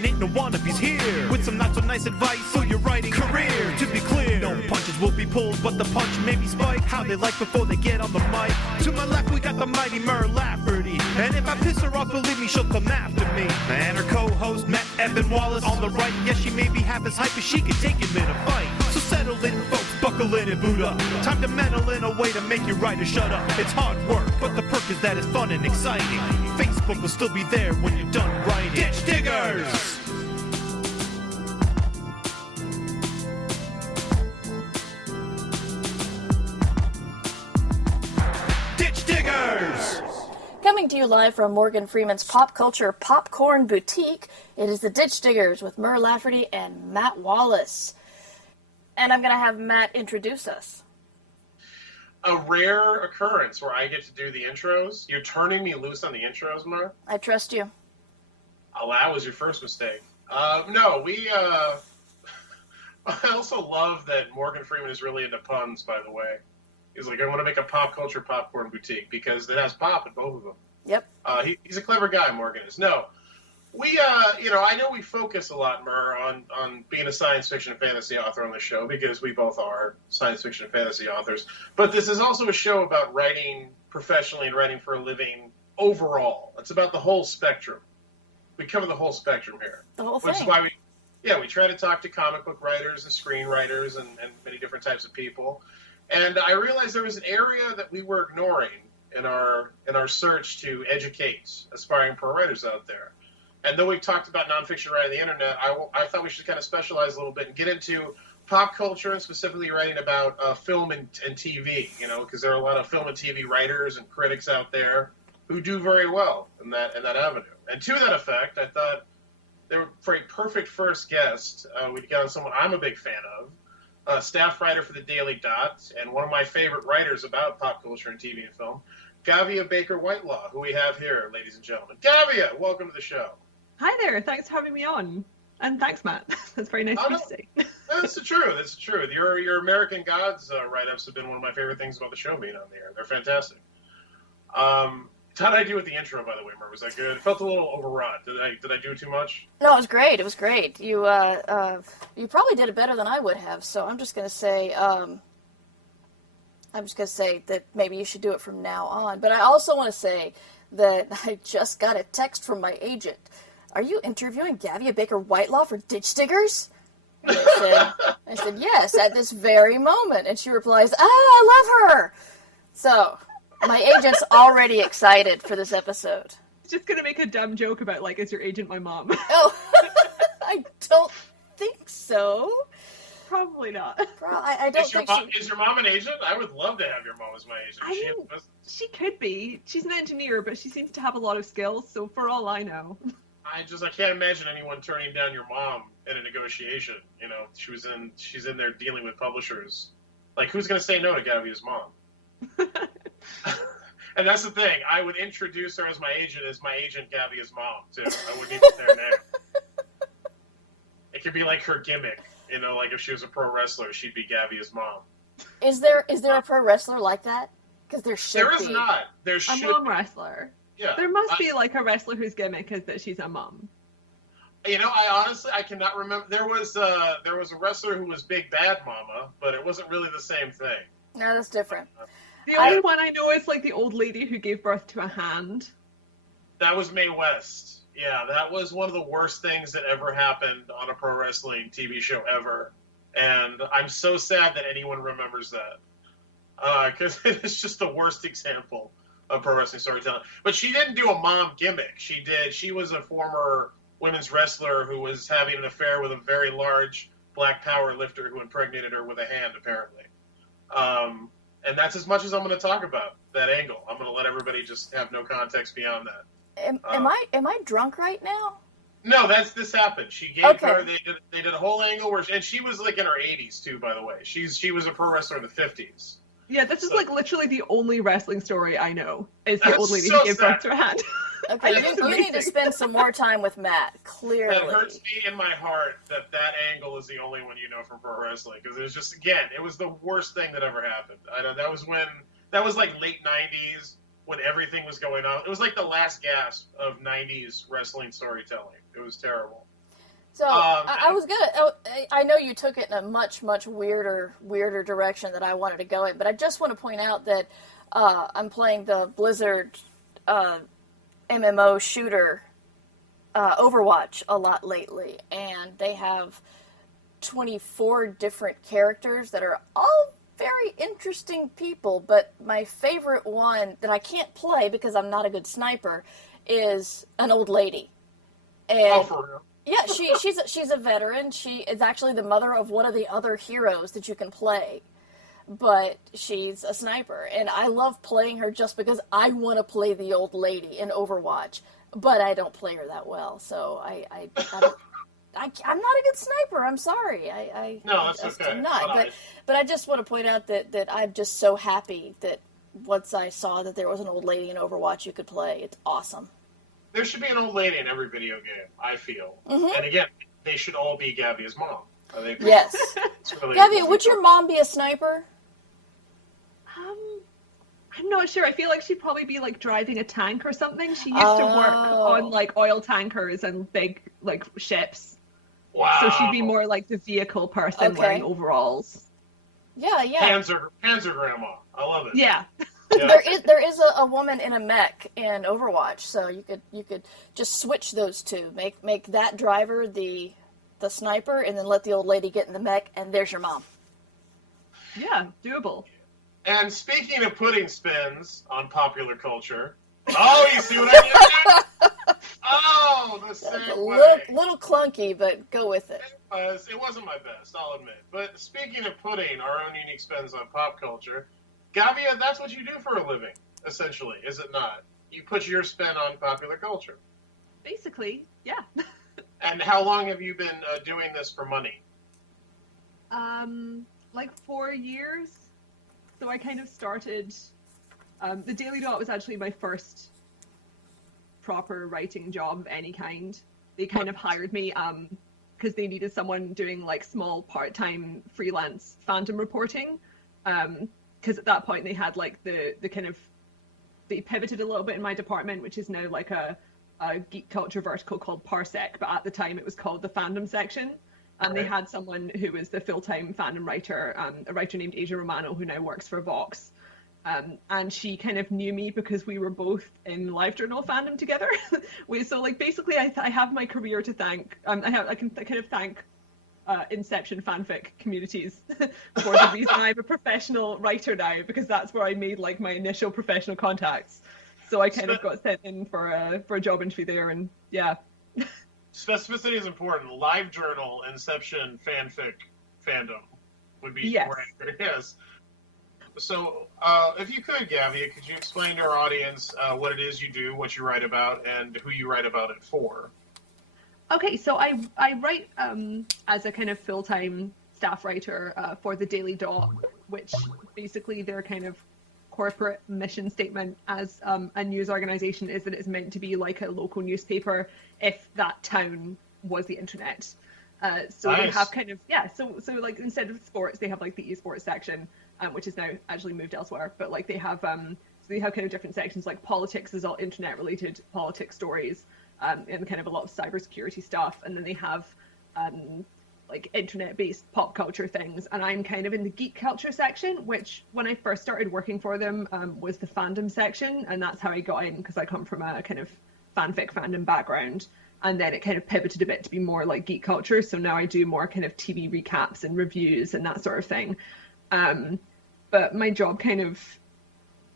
and ain't no wannabes here. With some not so nice advice for your writing career. To be clear, no punches will be pulled, but the punch may be spiked. How they like before they get on the mic. To my left, we got the mighty Mer Lafferty. And if I piss her off, believe me, she'll come after me. And her co-host, Matt Evan Wallace, on the right. Yes, she may be half as hype as she can take him in a fight. So settle in, folks, buckle in and boot up. Time to meddle in a way to make your writer shut up. It's hard work, but the perk is that it's fun and exciting. Facebook will still be there when you're done writing. Ditch Diggers! Ditch Diggers! Coming to you live from Morgan Freeman's Pop Culture Popcorn Boutique, it is the Ditch Diggers with Mer Lafferty and Matt Wallace. And I'm going to have Matt introduce us. A rare occurrence where I get to do the intros. You're turning me loose on the intros, Mer? I trust you. Oh, that was your first mistake. No, I also love that Morgan Freeman is really into puns, by the way. He's like, I want to make a pop culture popcorn boutique because it has pop in both of them. Yep. He's a clever guy, Morgan is. No, I know we focus a lot, Mer, on being a science fiction and fantasy author on the show because we both are science fiction and fantasy authors. But this is also a show about writing professionally and writing for a living overall. It's about the whole spectrum. We cover the whole spectrum here. The whole thing. Which is why we try to talk to comic book writers and screenwriters and many different types of people. And I realized there was an area that we were ignoring in our search to educate aspiring pro writers out there. And though we've talked about nonfiction writing on the internet, I thought we should kind of specialize a little bit and get into pop culture and specifically writing about film and TV, because there are a lot of film and TV writers and critics out there who do very well in that avenue. And to that effect, I thought for a perfect first guest, we'd get on someone I'm a big fan of, a staff writer for the Daily Dot, and one of my favorite writers about pop culture and TV and film, Gavia Baker Whitelaw, who we have here, ladies and gentlemen. Gavia, welcome to the show. Hi there. Thanks for having me on. And thanks, Matt. That's very nice of you to say. That's the truth. That's the truth. Your American Gods write-ups have been one of my favorite things about the show being on the air. They're fantastic. How did I do with the intro, by the way, Mer? Was that good? It felt a little overwrought. Did I do too much? No, it was great. It was great. You probably did it better than I would have. So I'm just going to say that maybe you should do it from now on. But I also want to say that I just got a text from my agent. Are you interviewing Gavia Baker Whitelaw for Ditch Diggers? And I said, yes, at this very moment. And she replies, I love her. So my agent's already excited for this episode. Just going to make a dumb joke about, is your agent my mom? Oh, I don't think so. Probably not. I don't think so. Is your mom an agent? I would love to have your mom as my agent. She could be. She's an engineer, but she seems to have a lot of skills, so for all I know. I can't imagine anyone turning down your mom in a negotiation. She's in there dealing with publishers. Who's going to say no to Gavia's mom? And that's the thing. I would introduce her as my agent Gavia's mom, too. I wouldn't even say her name. It could be like her gimmick. If she was a pro wrestler, she'd be Gavia's mom. Is there a pro wrestler like that? Because there should be. There is not. There should be. A mom wrestler. Yeah. There must be a wrestler whose gimmick is that she's a mom. I cannot remember. There was a wrestler who was Big Bad Mama, but it wasn't really the same thing. No, that's different. The only one I know is the old lady who gave birth to a hand. That was Mae West. Yeah, that was one of the worst things that ever happened on a pro wrestling TV show ever. And I'm so sad that anyone remembers that. Because it is just the worst example of pro wrestling storytelling. But she didn't do a mom gimmick. She was a former women's wrestler who was having an affair with a very large black power lifter who impregnated her with a hand, apparently. And that's as much as I'm going to talk about that angle. I'm going to let everybody just have no context beyond that. Am I drunk right now? No, this happened. She gave her. They did a whole angle and she was in her 80s too. By the way, she was a pro wrestler in the 50s. Yeah, this is literally the only wrestling story I know. Is the old lady who gave birth to a hand. Okay, you need to spend some more time with Matt. Clearly, that hurts me in my heart that angle is the only one you know from pro wrestling because it was just it was the worst thing that ever happened. That was late 90s when everything was going on. It was the last gasp of 90s wrestling storytelling. It was terrible. So I was gonna. I know you took it in a much weirder direction that I wanted to go in, but I just want to point out that I'm playing the Blizzard MMO shooter Overwatch a lot lately, and they have 24 different characters that are all very interesting people. But my favorite one that I can't play because I'm not a good sniper is an old lady. And for real? yeah, she's a veteran. She is actually the mother of one of the other heroes that you can play, but she's a sniper, and I love playing her just because I want to play the old lady in Overwatch, but I don't play her that well, so I'm not a good sniper. I'm sorry. No, that's okay. I'm not. But I just want to point out that I'm just so happy that once I saw that there was an old lady in Overwatch you could play. It's awesome. There should be an old lady in every video game, I feel. Mm-hmm. And again, they should all be Gavia's mom. I think Yes. really Gavia, would your mom be a sniper? I'm not sure. I feel like she'd probably be like driving a tank or something. She used to work on like oil tankers and big like ships. Wow. So she'd be more like the vehicle person wearing overalls. Yeah. Panzer grandma. I love it. Yeah. Yeah. There is a woman in a mech in Overwatch, so you could just switch those two. Make that driver the sniper, and then let the old lady get in the mech, and there's your mom. Yeah, doable. And speaking of putting spins on popular culture, you see what I did there? Oh, the segue. Little clunky, but go with it. It wasn't my best, I'll admit. But speaking of putting our own unique spins on pop culture, Gavia, that's what you do for a living, essentially, is it not? You put your spin on popular culture. Basically, yeah. And how long have you been doing this for money? Like 4 years. So I kind of started. The Daily Dot was actually my first proper writing job of any kind. They kind of hired me because they needed someone doing like small part-time freelance fandom reporting. Because at that point they had like the kind of, they pivoted a little bit in my department, which is now like a geek culture vertical called Parsec, but at the time it was called the fandom section. And they had someone who was the full-time fandom writer, a writer named Asia Romano, who now works for Vox. And she kind of knew me because we were both in LiveJournal fandom together. So like basically I have my career to thank. I can kind of thank Inception fanfic communities for the reason I'm a professional writer now, because that's where I made like my initial professional contacts. So I kind of got sent in for a job interview there, and yeah. Specificity is important. LiveJournal Inception fanfic fandom would be more accurate. Yes. So, if you could, Gavia, could you explain to our audience what it is you do, what you write about, and who you write about it for? Okay, so I write as a kind of full-time staff writer for the Daily Dot, which basically their kind of corporate mission statement as a news organization is that it's meant to be like a local newspaper if that town was the internet. So nice. They have kind of, so like instead of sports, they have like the esports section, which is now actually moved elsewhere, but like they have kind of different sections, like politics is all internet related politics stories, and kind of a lot of cybersecurity stuff. And then they have like internet-based pop culture things. And I'm kind of in the geek culture section, which when I first started working for them was the fandom section. And that's how I got in, because I come from a kind of fanfic fandom background. And then it kind of pivoted a bit to be more like geek culture. So now I do more kind of TV recaps and reviews and that sort of thing. But my job kind of,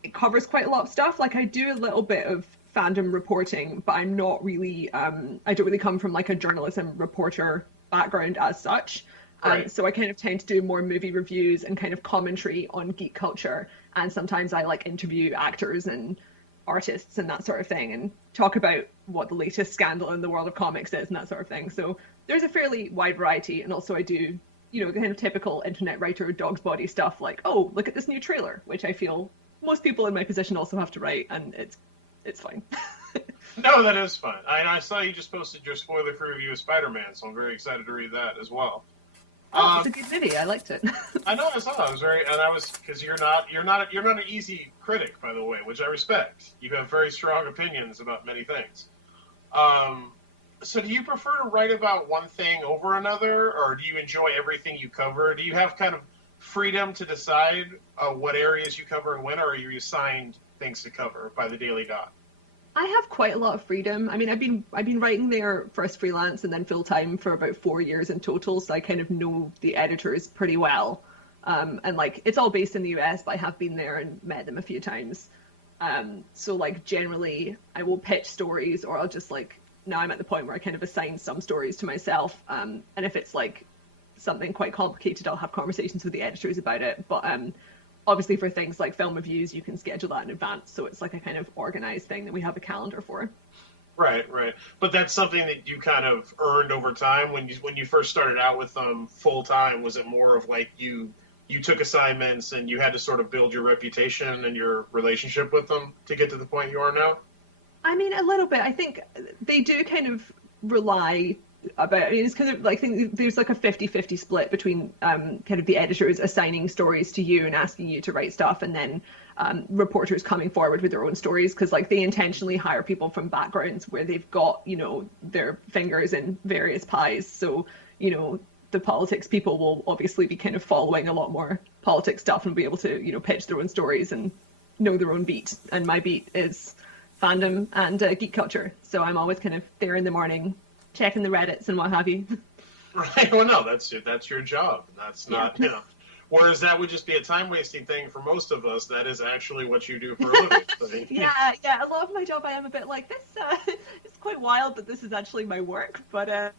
it covers quite a lot of stuff. Like I do a little bit of fandom reporting, but I'm not really, I don't really come from like a journalism reporter background as such. Right. So I kind of tend to do more movie reviews and kind of commentary on geek culture. And sometimes I like interview actors and artists and that sort of thing and talk about what the latest scandal in the world of comics is and that sort of thing. So there's a fairly wide variety. And also I do, you know, kind of typical internet writer dog's body stuff like, oh, look at this new trailer, which I feel most people in my position also have to write, and it's fine. No, that is fun. I saw you just posted your spoiler-free review of Spider-Man, so I'm very excited to read that as well. Oh, it's a good video. I liked it. I know. I saw. I was because you're not an easy critic, by the way, which I respect. You have very strong opinions about many things. So do you prefer to write about one thing over another, or do you enjoy everything you cover? Do you have kind of freedom to decide what areas you cover and when, or are you assigned things to cover by the Daily Dot? I have quite a lot of freedom. I mean, I've been writing there first freelance and then full time for about 4 years in total, so I kind of know the editors pretty well. And like it's all based in the US, but I have been there and met them a few times. So like generally, I will pitch stories, or I'll just like now I'm at the point where I kind of assign some stories to myself. And if it's like something quite complicated, I'll have conversations with the editors about it. But obviously for things like film reviews, you can schedule that in advance. So it's like a kind of organized thing that we have a calendar for. Right, right. But that's something that you kind of earned over time when you first started out with them full time. Was it more of like you took assignments and you had to sort of build your reputation and your relationship with them to get to the point you are now? I mean, a little bit. I think they do kind of rely about, I mean, it's kind of like, I think there's like a 50-50 split between kind of the editors assigning stories to you and asking you to write stuff, and then reporters coming forward with their own stories, because like they intentionally hire people from backgrounds where they've got, you know, their fingers in various pies. So, you know, the politics people will obviously be kind of following a lot more politics stuff and be able to, you know, pitch their own stories and know their own beat. And my beat is fandom and geek culture. So I'm always kind of there in the morning checking the Reddits and what have you. Right. Well, no, that's your job. That's not, you know. Whereas that would just be a time-wasting thing for most of us. That is actually what you do for a living. So, yeah. A lot of my job, I am a bit like this. It's quite wild that this is actually my work, but.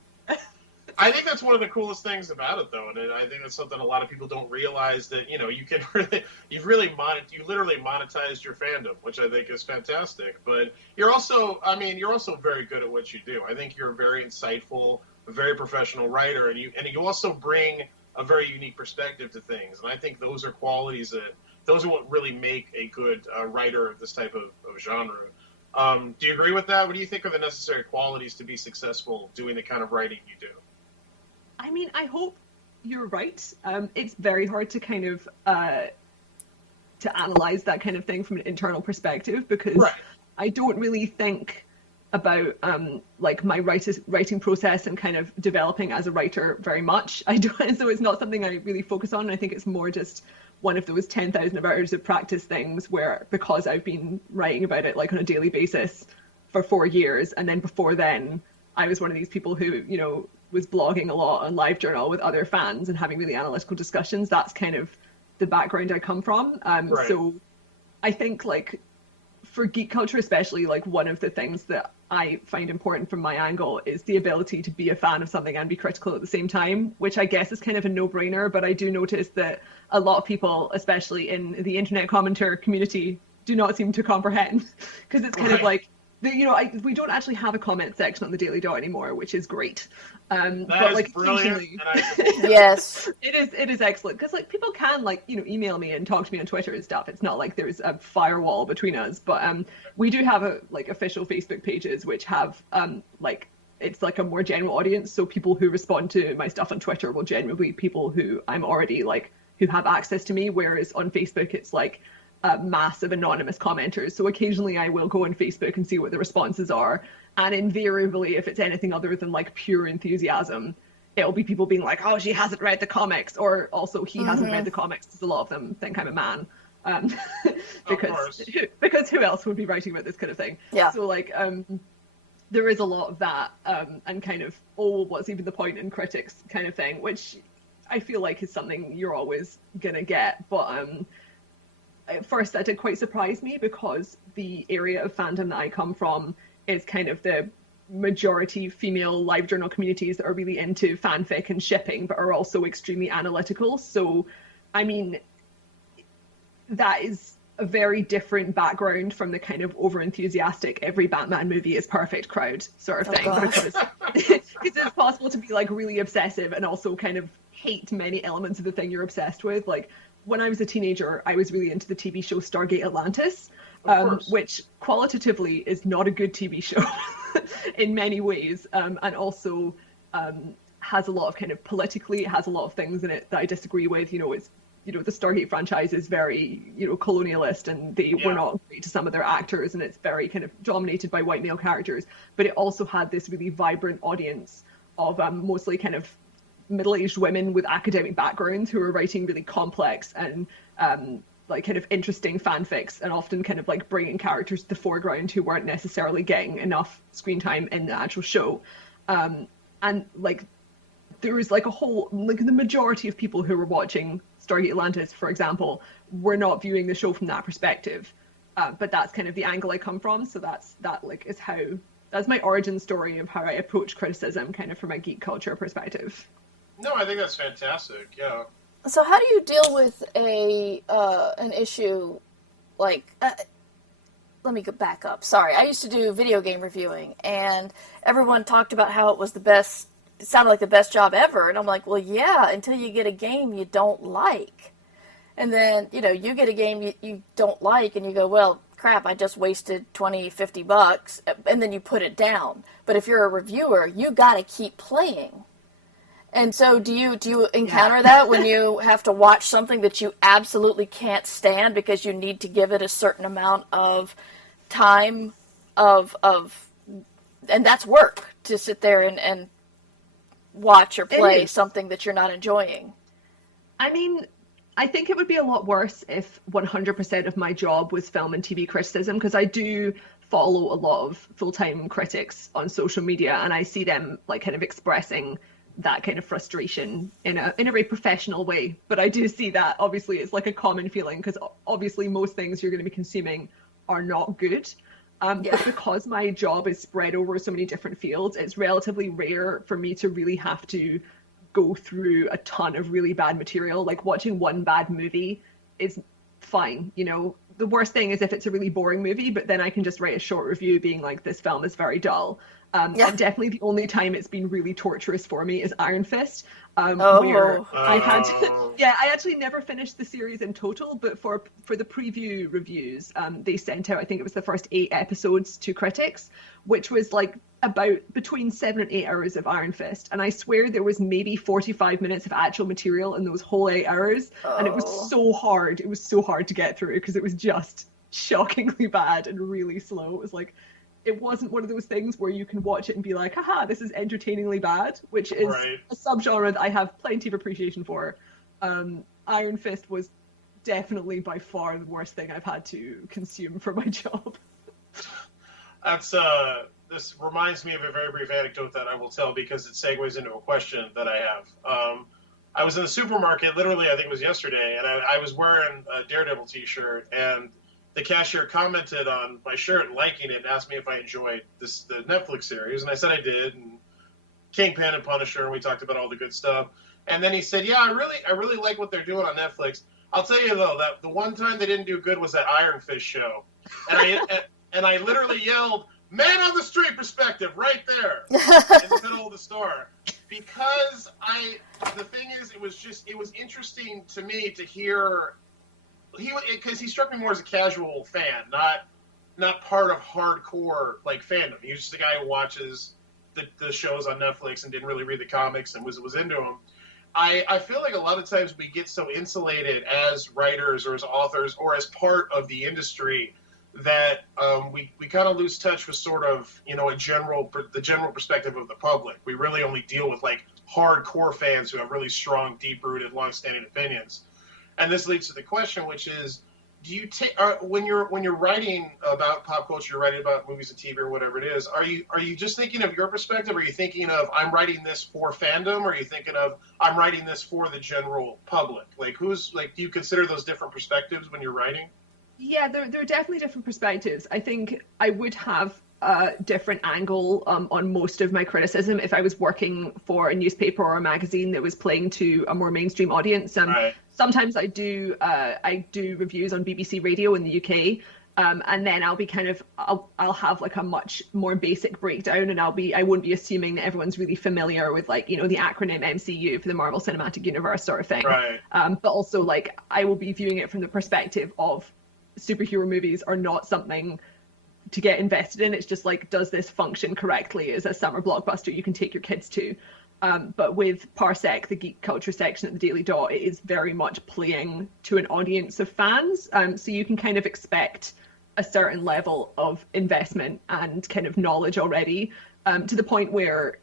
I think that's one of the coolest things about it, though, and I think that's something a lot of people don't realize, that you know you literally monetized your fandom, which I think is fantastic. But you're also very good at what you do. I think you're a very insightful, a very professional writer, and you also bring a very unique perspective to things. And I think those are qualities those are what really make a good writer of this type of genre. Do you agree with that? What do you think are the necessary qualities to be successful doing the kind of writing you do? I mean, I hope you're right. It's very hard to kind of to analyze that kind of thing from an internal perspective, because right. I don't really think about like my writing process and kind of developing as a writer very much. I don't, so it's not something I really focus on. I think it's more just one of those 10,000 hours of practice things where, because I've been writing about it like on a daily basis for 4 years, and then before then I was one of these people who, you know, was blogging a lot on LiveJournal with other fans and having really analytical discussions. That's kind of the background I come from. Right. So I think like for geek culture especially, like one of the things that I find important from my angle is the ability to be a fan of something and be critical at the same time, which I guess is kind of a no-brainer, but I do notice that a lot of people, especially in the internet commenter community, do not seem to comprehend, because it's kind of like, you know, we don't actually have a comment section on the Daily Dot anymore, which is great. But like, brilliant. Yes, it is excellent, because like people can like, you know, email me and talk to me on Twitter and stuff. It's not like there's a firewall between us, but we do have a like official Facebook pages which have like, it's like a more general audience. So people who respond to my stuff on Twitter will generally be people who I'm already like, who have access to me, whereas on Facebook it's like massive anonymous commenters. So occasionally I will go on Facebook and see what the responses are, and invariably, if it's anything other than like pure enthusiasm, it'll be people being like, oh, she hasn't read the comics, or also he hasn't read the comics, because a lot of them think I'm a man, because who else would be writing about this kind of thing? Yeah. So like there is a lot of that, and kind of, oh, what's even the point in critics kind of thing, which I feel like is something you're always gonna get. But at first that did quite surprise me, because the area of fandom that I come from is kind of the majority female LiveJournal communities that are really into fanfic and shipping, but are also extremely analytical. So, I mean, that is a very different background from the kind of over-enthusiastic, every Batman movie is perfect crowd sort of thing. Because it's possible to be like really obsessive and also kind of hate many elements of the thing you're obsessed with. Like, when I was a teenager, I was really into the TV show Stargate Atlantis, which qualitatively is not a good TV show in many ways, and also has a lot of kind of politically, it has a lot of things in it that I disagree with. You know, it's you know, the Stargate franchise is very, you know, colonialist, and they were not great to some of their actors, and it's very kind of dominated by white male characters. But it also had this really vibrant audience of mostly kind of middle-aged women with academic backgrounds who are writing really complex and like kind of interesting fanfics, and often kind of like bringing characters to the foreground who weren't necessarily getting enough screen time in the actual show. And like there was like a whole, like the majority of people who were watching Stargate Atlantis, for example, were not viewing the show from that perspective. But that's kind of the angle I come from. So that's my origin story of how I approach criticism kind of from a geek culture perspective. No, I think that's fantastic. Yeah. So how do you deal with an issue like... let me go back up. Sorry. I used to do video game reviewing, and everyone talked about how it was the best... It sounded like the best job ever. And I'm like, well, yeah, until you get a game you don't like. And then, you know, you get a game you don't like, and you go, well, crap, I just wasted $20-$50, and then you put it down. But if you're a reviewer, you got to keep playing. And so do you encounter that when you have to watch something that you absolutely can't stand because you need to give it a certain amount of time and that's work to sit there and watch or play something that you're not enjoying? I mean, I think it would be a lot worse if 100% of my job was film and TV criticism, because I do follow a lot of full-time critics on social media, and I see them like kind of expressing that kind of frustration in a very professional way. But I do see that obviously it's like a common feeling, because obviously most things you're going to be consuming are not good. But because my job is spread over so many different fields, it's relatively rare for me to really have to go through a ton of really bad material. Like watching one bad movie is fine. You know, the worst thing is if it's a really boring movie, but then I can just write a short review being like, this film is very dull. And definitely the only time it's been really torturous for me is Iron Fist, where I had to, I actually never finished the series in total, but for the preview reviews, they sent out, I think it was the first 8 episodes to critics, which was like about between 7 and 8 hours of Iron Fist. And I swear there was maybe 45 minutes of actual material in those whole 8 hours. And it was so hard. It was so hard to get through because it was just shockingly bad and really slow. It was like, it wasn't one of those things where you can watch it and be like, haha, this is entertainingly bad, which is a subgenre that I have plenty of appreciation for. Iron Fist was definitely by far the worst thing I've had to consume for my job. This reminds me of a very brief anecdote that I will tell because it segues into a question that I have. I was in the supermarket, literally, I think it was yesterday, and I was wearing a Daredevil t-shirt, and the cashier commented on my shirt and liking it and asked me if I enjoyed the Netflix series. And I said I did, and Kingpin and Punisher, and we talked about all the good stuff. And then he said, yeah, I really like what they're doing on Netflix. I'll tell you, though, that the one time they didn't do good was that Iron Fist show. And I literally yelled, man on the street perspective, right there, in the middle of the store. Because the thing is, it was interesting to me to hear... Because he struck me more as a casual fan, not part of hardcore like fandom. He was just a guy who watches the shows on Netflix and didn't really read the comics and was into them. I feel like a lot of times we get so insulated as writers or as authors or as part of the industry that we kind of lose touch with sort of, you know, the general perspective of the public. We really only deal with like hardcore fans who have really strong, deep-rooted, long-standing opinions. And this leads to the question, which is, do you take when you're writing about pop culture, you're writing about movies and TV or whatever it is, are you just thinking of your perspective? Are you thinking of I'm writing this for fandom? Or are you thinking of I'm writing this for the general public? Like do you consider those different perspectives when you're writing? Yeah, there are definitely different perspectives. I think I would have a different angle on most of my criticism if I was working for a newspaper or a magazine that was playing to a more mainstream audience. Right. Sometimes I do reviews on BBC Radio in the UK, and then I'll be I'll have like a much more basic breakdown, and I won't be assuming that everyone's really familiar with like, you know, the acronym MCU for the Marvel Cinematic Universe sort of thing. Right. But also like I will be viewing it from the perspective of superhero movies are not something to get invested in. It's just like, does this function correctly as a summer blockbuster you can take your kids to? But with Parsec, the geek culture section at the Daily Dot, it is very much playing to an audience of fans. So you can kind of expect a certain level of investment and kind of knowledge already, to the point where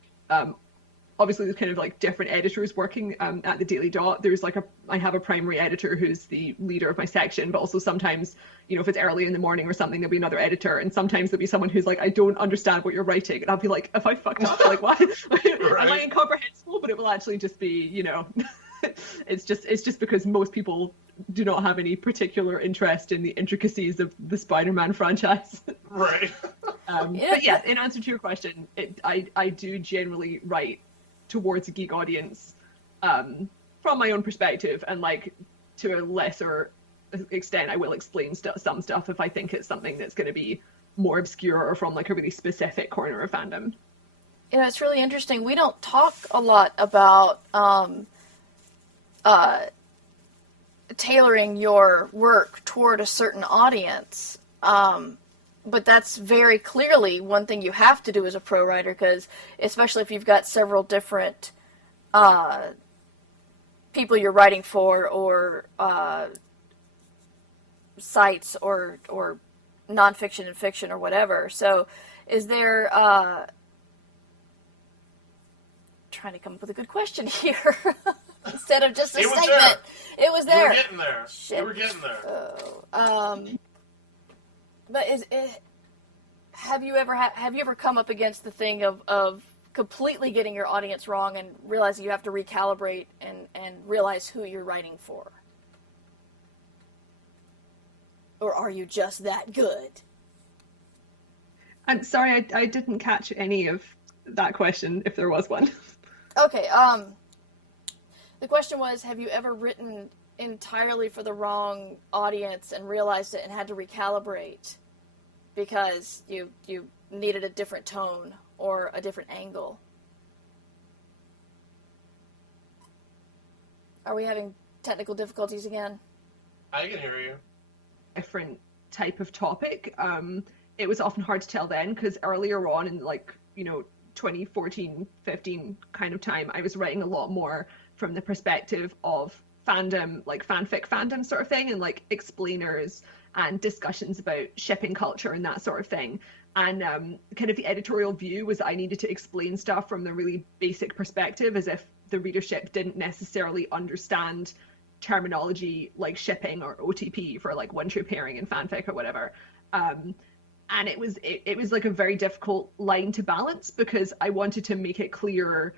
obviously there's kind of like different editors working at the Daily Dot. There's like I have a primary editor who's the leader of my section, but also sometimes, you know, if it's early in the morning or something, there'll be another editor, and sometimes there'll be someone who's like, I don't understand what you're writing, and I'll be like, have I fucked up? Like, what? Am I incomprehensible? But it will actually just be, you know, it's just because most people do not have any particular interest in the intricacies of the Spider-Man franchise. Right. But yeah, in answer to your question, I do generally write towards a geek audience from my own perspective, and like to a lesser extent I will explain some stuff if I think it's something that's going to be more obscure or from like a really specific corner of fandom. You know, it's really interesting. We don't talk a lot about tailoring your work toward a certain audience. But that's very clearly one thing you have to do as a pro writer, because especially if you've got several different people you're writing for, or sites, or nonfiction and fiction or whatever. So is there... trying to come up with a good question here instead of just a statement. It was there. You were getting there. Shit. You were getting there. But have you ever come up against the thing of completely getting your audience wrong and realizing you have to recalibrate and realize who you're writing for? Or are you just that good? I'm sorry, I didn't catch any of that question, if there was one. Okay, the question was, have you ever written entirely for the wrong audience and realized it and had to recalibrate because you needed a different tone or a different angle? Are we having technical difficulties again? I can hear you. Different type of topic. It was often hard to tell then, because earlier on in, like, you know, 2014, 15 kind of time, I was writing a lot more from the perspective of fandom, like fanfic fandom sort of thing, and like explainers and discussions about shipping culture and that sort of thing. And kind of the editorial view was I needed to explain stuff from the really basic perspective, as if the readership didn't necessarily understand terminology like shipping or OTP for like one-true pairing in fanfic or whatever. And it was like a very difficult line to balance, because I wanted to make it clear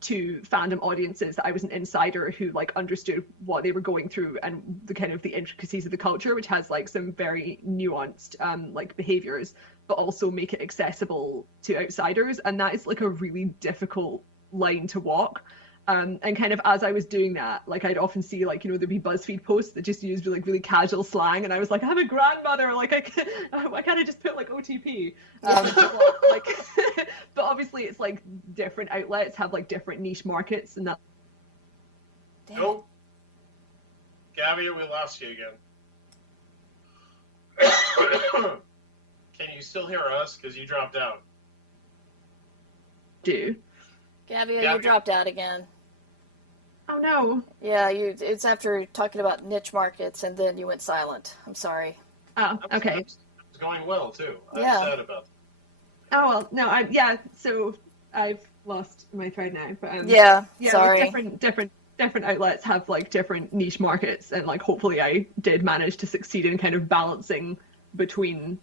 to fandom audiences that I was an insider who like understood what they were going through and the kind of the intricacies of the culture, which has like some very nuanced like behaviors, but also make it accessible to outsiders. And that is like a really difficult line to walk. And kind of as I was doing that, like I'd often see like, you know, there'd be BuzzFeed posts that just used like really casual slang, and I was like, I'm a grandmother, like why can't I just put like OTP? Like, but obviously it's like different outlets have like different niche markets, and that. Nope. Gavia, we lost you again. Can you still hear us? Because you dropped out. Gavia, you dropped out again. Oh no. Yeah, it's after talking about niche markets and then you went silent. I'm sorry. Oh, okay. It's going well too. Yeah. I'm sad about that. Oh well, no, so I've lost my thread now. But yeah, sorry. Different outlets have like different niche markets, and like hopefully I did manage to succeed in kind of balancing between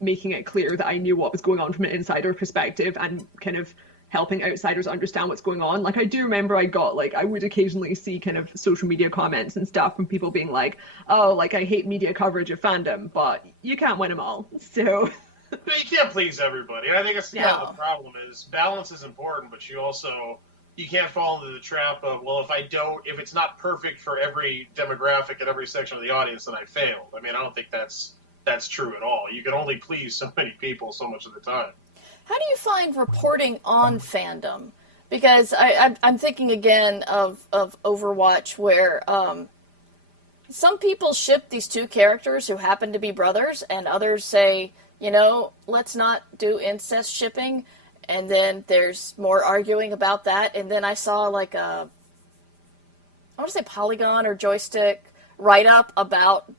making it clear that I knew what was going on from an insider perspective and kind of helping outsiders understand what's going on. Like I do remember I would occasionally see kind of social media comments and stuff from people being like, oh, like I hate media coverage of fandom, but you can't win them all. So you can't please everybody. I think that's kind of the problem is balance is important, but you can't fall into the trap of, well, if it's not perfect for every demographic and every section of the audience, then I failed. I mean, I don't think that's true at all. You can only please so many people so much of the time. How do you find reporting on fandom? Because I'm thinking again of Overwatch, where some people ship these two characters who happen to be brothers, and others say, you know, let's not do incest shipping. And then there's more arguing about that. And then I saw like I want to say Polygon or Joystick write-up about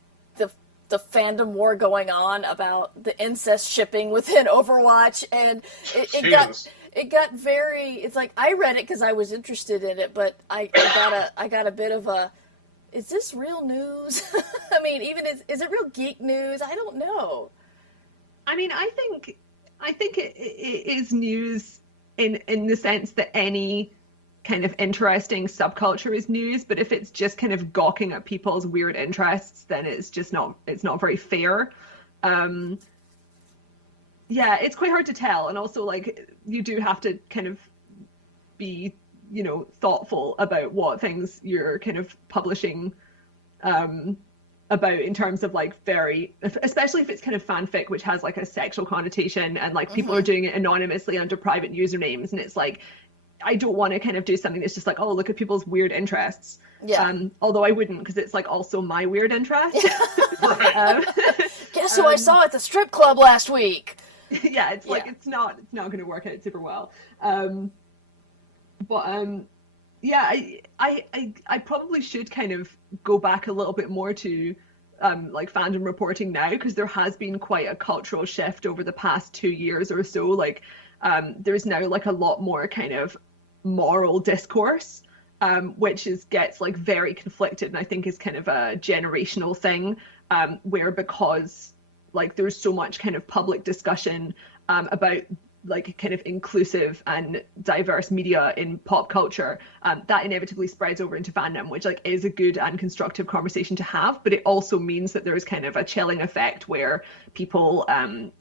the fandom war going on about the incest shipping within Overwatch, and it got very. It's like I read it because I was interested in it, but I got a bit of a. Is this real news? I mean, even is it real geek news? I don't know. I mean, I think it is news in the sense that any kind of interesting subculture is news, but if it's just kind of gawking at people's weird interests, then it's not very fair. Yeah, it's quite hard to tell, and also like you do have to kind of be, you know, thoughtful about what things you're kind of publishing about in terms of like especially if it's kind of fanfic which has like a sexual connotation and like people are doing it anonymously under private usernames, and it's like I don't want to kind of do something that's just like, oh, look at people's weird interests. Yeah. Although I wouldn't, because it's like also my weird interest. Right. Guess who I saw at the strip club last week? Yeah, it's like it's not going to work out super well. Yeah, I probably should kind of go back a little bit more to like fandom reporting now, because there has been quite a cultural shift over the past 2 years or so. Like there's now like a lot more kind of moral discourse, which gets like very conflicted, and I think is kind of a generational thing, where because like there's so much kind of public discussion about like kind of inclusive and diverse media in pop culture, that inevitably spreads over into fandom, which like is a good and constructive conversation to have, but it also means that there's kind of a chilling effect where people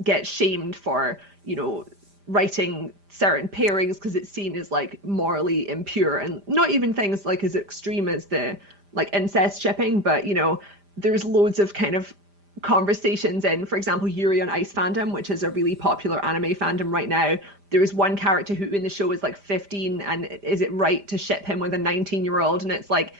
get shamed for, you know, writing certain pairings because it's seen as like morally impure, and not even things like as extreme as the like incest shipping, but you know, there's loads of kind of conversations in, for example, Yuri on Ice fandom, which is a really popular anime fandom right now. There's one character who in the show is like 15, and is it right to ship him with a 19-year-old? And it's like,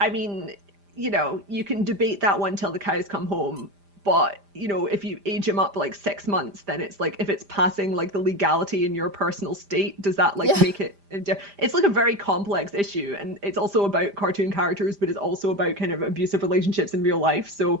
I mean, you know, you can debate that one till the cows come home, but you know, if you age him up like 6 months, then it's like, if it's passing like the legality in your personal state, does that like make it it's like a very complex issue, and it's also about cartoon characters, but it's also about kind of abusive relationships in real life. So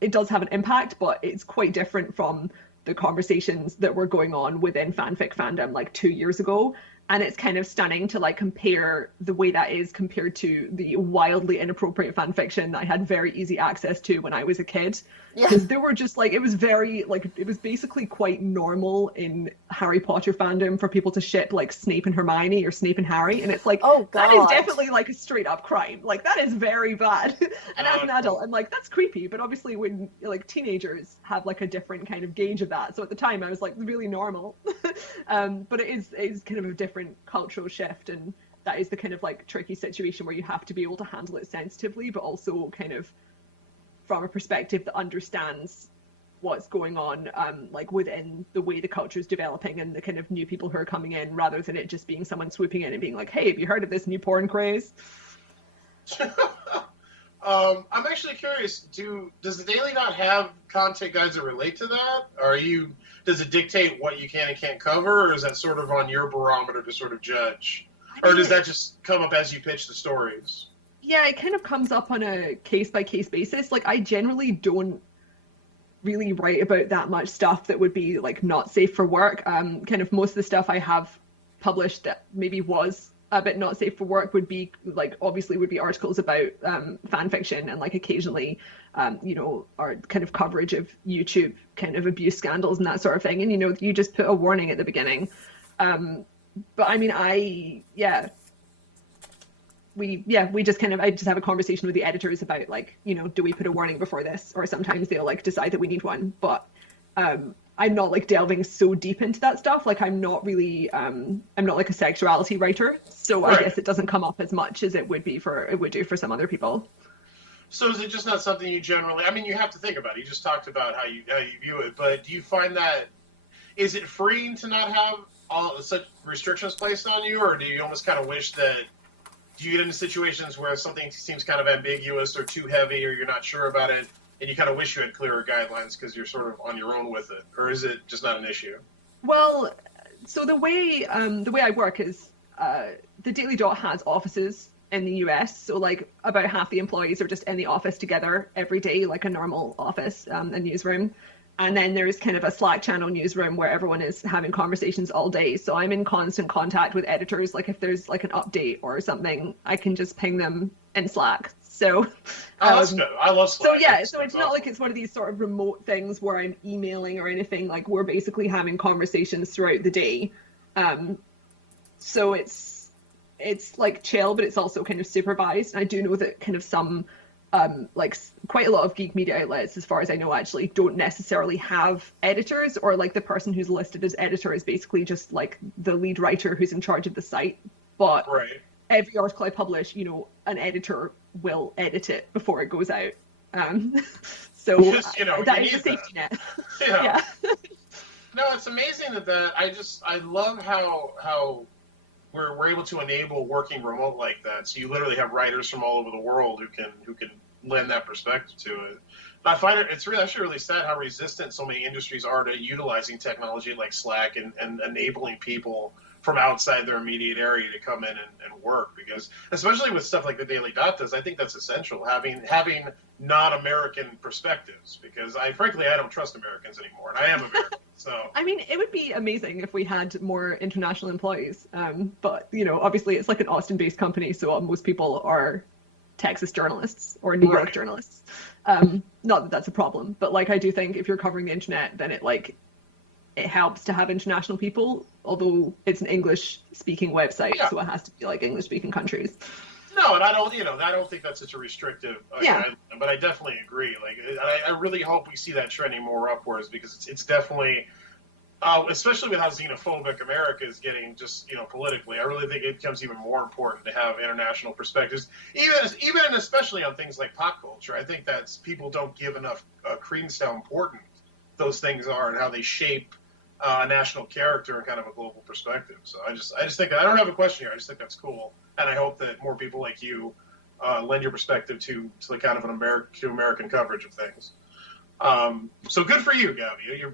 it does have an impact, but it's quite different from the conversations that were going on within fanfic fandom like 2 years ago. And it's kind of stunning to like compare the way that is compared to the wildly inappropriate fan fiction that I had very easy access to when I was a kid. Because there were just like, it was very like, it was basically quite normal in Harry Potter fandom for people to ship like Snape and Hermione or Snape and Harry. And it's like, oh God, that is definitely like a straight up crime. Like that is very bad. And as an adult, I'm like, that's creepy. But obviously when like teenagers have like a different kind of gauge of that. So at the time I was like really normal. But it is kind of a different cultural shift, and that is the kind of like tricky situation where you have to be able to handle it sensitively, but also kind of from a perspective that understands what's going on like within the way the culture is developing and the kind of new people who are coming in, rather than it just being someone swooping in and being like, hey, have you heard of this new porn craze? I'm actually curious, does the Daily not have content guides that relate to that? Does it dictate what you can and can't cover, or is that sort of on your barometer to sort of judge? Or does that just come up as you pitch the stories? Yeah, it kind of comes up on a case-by-case basis. Like, I generally don't really write about that much stuff that would be, like, not safe for work. Kind of most of the stuff I have published that maybe was a bit not safe for work would be, like, obviously would be articles about fan fiction and, like, occasionally, you know, our kind of coverage of YouTube kind of abuse scandals and that sort of thing. And, you know, you just put a warning at the beginning. But, I mean, we just kind of, I just have a conversation with the editors about, like, you know, do we put a warning before this? Or sometimes they'll like decide that we need one. But I'm not like delving so deep into that stuff. Like I'm not really, I'm not like a sexuality writer. So right. I guess it doesn't come up as much as it would do for some other people. So is it just not something you generally, I mean, you have to think about it. You just talked about how you view it, but do you find that, is it freeing to not have such restrictions placed on you? Or do you almost kind of wish that, do you get into situations where something seems kind of ambiguous or too heavy, or you're not sure about it, and you kind of wish you had clearer guidelines because you're sort of on your own with it? Or is it just not an issue? Well, so the way I work is the Daily Dot has offices in the US, so like about half the employees are just in the office together every day, like a normal office, a newsroom. And then there's kind of a Slack channel newsroom where everyone is having conversations all day. So I'm in constant contact with editors. Like if there's like an update or something, I can just ping them in Slack. So that's good. I love Slack. So yeah, so it's not like it's one of these sort of remote things where I'm emailing or anything. Like we're basically having conversations throughout the day. So it's like chill, but it's also kind of supervised. And I do know that kind of some like quite a lot of geek media outlets, as far as I know, actually don't necessarily have editors, or like the person who's listed as editor is basically just like the lead writer who's in charge of the site. But every article I publish, you know, an editor will edit it before it goes out. So just, you know, that is a safety net. Yeah. No, it's amazing that I love how we're able to enable working remote like that. So you literally have writers from all over the world who can lend that perspective to it. But I find it's actually really sad how resistant so many industries are to utilizing technology like Slack and enabling people from outside their immediate area to come in and work, because especially with stuff like the Daily Dot does, I think that's essential, having non-American perspectives, because I don't trust Americans anymore, and I am American. So I mean, it would be amazing if we had more international employees, but you know, obviously it's like an Austin-based company, so most people are Texas journalists or New York journalists. Not that that's a problem, but like I do think if you're covering the internet, then it helps to have international people, although it's an English-speaking website, so it has to be like English-speaking countries. No, and I don't think that's such a restrictive guideline, but I definitely agree. Like, I really hope we see that trending more upwards, because it's definitely, especially with how xenophobic America is getting, just, you know, politically, I really think it becomes even more important to have international perspectives, even and especially on things like pop culture. I think that people don't give enough credence to how important those things are and how they shape a national character and kind of a global perspective. So I just think that, I don't have a question here. I just think that's cool, and I hope that more people like you lend your perspective to the kind of an American coverage of things. So good for you, Gavia. You're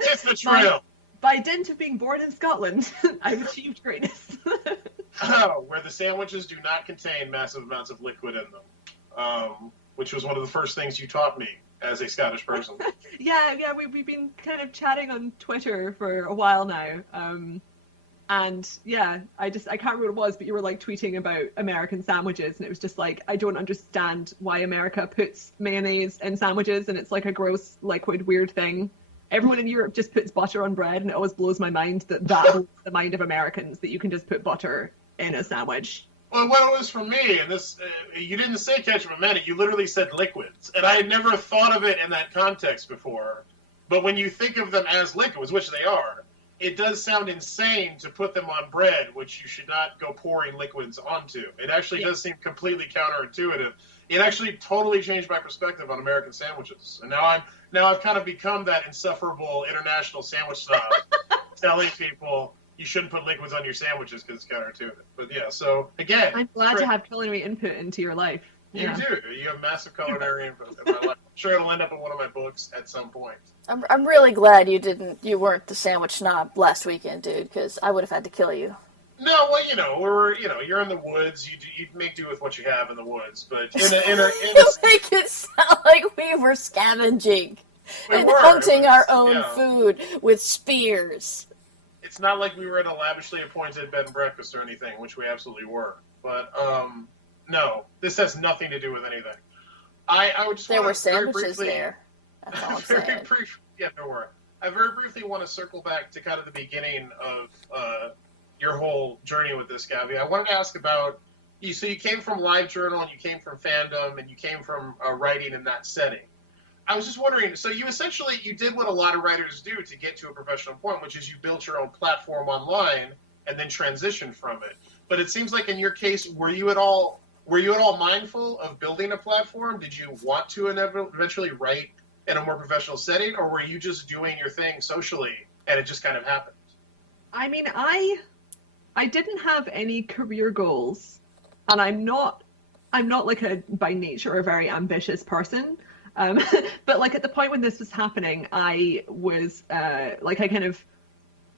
it's the trail. By dint of being born in Scotland, I've achieved greatness. Where the sandwiches do not contain massive amounts of liquid in them, which was one of the first things you taught me as a Scottish person. Yeah, we've been kind of chatting on Twitter for a while now. And yeah, I can't remember what it was, but you were like tweeting about American sandwiches, and it was just like, I don't understand why America puts mayonnaise in sandwiches, and it's like a gross, liquid, weird thing. Everyone in Europe just puts butter on bread, and it always blows my mind that blows the mind of Americans, that you can just put butter in a sandwich. Well, what it was for me, and this, you didn't say ketchup and mayonnaise, you literally said liquids. And I had never thought of it in that context before. But when you think of them as liquids, which they are, it does sound insane to put them on bread, which you should not go pouring liquids onto. It actually does seem completely counterintuitive. It actually totally changed my perspective on American sandwiches. And now I've kind of become that insufferable international sandwich snob, telling people you shouldn't put liquids on your sandwiches because it's counterintuitive. But yeah, so again, I'm glad to have culinary input into your life. You do. You have massive culinary input in my life. I'm sure it'll end up in one of my books at some point. I'm really glad you weren't the sandwich snob last weekend, dude, because I would have had to kill you. No, well, you're in the woods. You make do with what you have in the woods, but You make it sound like we were scavenging and hunting our own food with spears. It's not like we were at a lavishly appointed bed and breakfast or anything, which we absolutely were. But no, this has nothing to do with anything. I would just there were sandwiches there. That's all I'm saying. Yeah, there were. I very briefly want to circle back to kind of the beginning of your whole journey with this, Gavia. I wanted to ask about you. So you came from LiveJournal, and you came from fandom, and you came from writing in that setting. I was just wondering, so you did what a lot of writers do to get to a professional point, which is you built your own platform online and then transitioned from it. But it seems like in your case, were you at all mindful of building a platform? Did you want to eventually write in a more professional setting, or were you just doing your thing socially and it just kind of happened? I mean, I didn't have any career goals, and I'm not like by nature a very ambitious person. But like at the point when this was happening, I was I kind of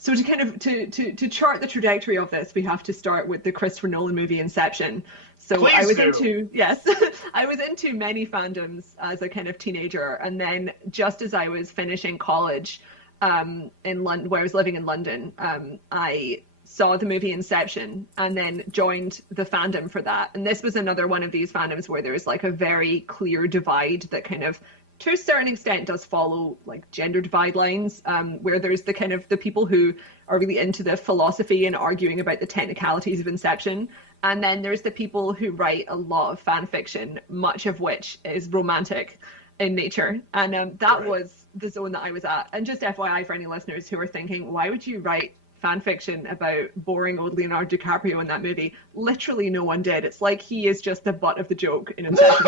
So to kind of to chart the trajectory of this, we have to start with the Christopher Nolan movie Inception. So Please I was do. into I was into many fandoms as a kind of teenager, and then just as I was finishing college, in London, where I was living in London, I saw the movie Inception and then joined the fandom for that. And this was another one of these fandoms where there's like a very clear divide that kind of, to a certain extent, does follow like gender divide lines, where there's the kind of the people who are really into the philosophy and arguing about the technicalities of Inception. And then there's the people who write a lot of fan fiction, much of which is romantic in nature. And that was the zone that I was at. And just FYI for any listeners who are thinking, why would you write fan fiction about boring old Leonardo DiCaprio in that movie? Literally no one did. It's like he is just the butt of the joke in Inception.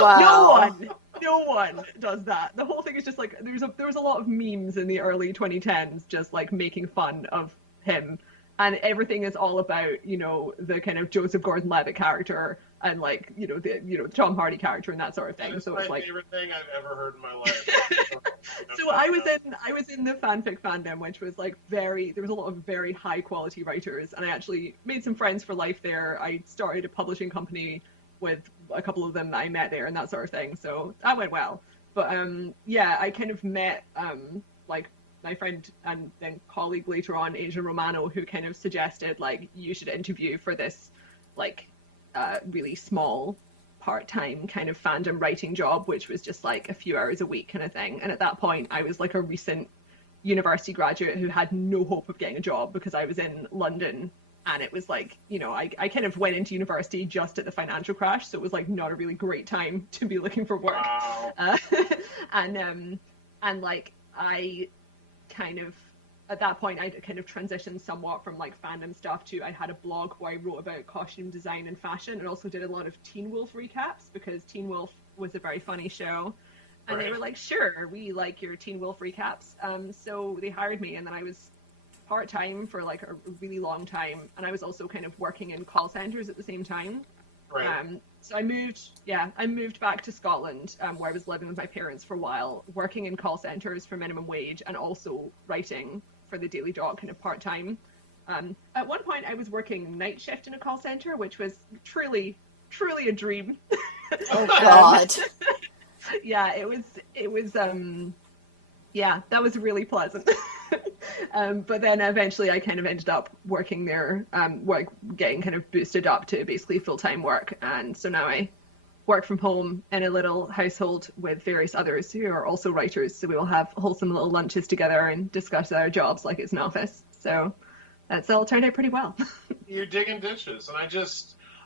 Wow. No one does that. The whole thing is just like there was a lot of memes in the early 2010s just like making fun of him, and everything is all about, you know, the kind of Joseph Gordon-Levitt character and like, you know, the Tom Hardy character and that sort of thing. That's so my it's like favorite thing I've ever heard in my life. so I was in the fanfic fandom, which was like there was a lot of very high quality writers, and I actually made some friends for life there. I started a publishing company with a couple of them that I met there and that sort of thing. So that went well. But yeah, I kind of met like my friend and then colleague later on, Adrian Romano, who kind of suggested like you should interview for this like really small part-time kind of fandom writing job, which was just like a few hours a week kind of thing. And at that point I was like a recent university graduate who had no hope of getting a job because I was in London, and it was like, you know, I kind of went into university just at the financial crash, so it was like not a really great time to be looking for work. Wow. And like I kind of at that point I kind of transitioned somewhat from like fandom stuff to I had a blog where I wrote about costume design and fashion, and also did a lot of Teen Wolf recaps because Teen Wolf was a very funny show. And they were like, sure, we like your Teen Wolf recaps. So they hired me, and then I was part-time for like a really long time, and I was also kind of working in call centers at the same time. So I moved back to Scotland, where I was living with my parents for a while, working in call centers for minimum wage and also writing for the Daily Dot kind of part-time. At one point I was working night shift in a call center, which was truly a dream. Oh God. Yeah, it was yeah, that was really pleasant. But then eventually I kind of ended up working there, getting kind of boosted up to basically full-time work. And so now I work from home in a little household with various others who are also writers. So we will have wholesome little lunches together and discuss our jobs like it's an office. So that's all turned out pretty well. You're digging ditches, and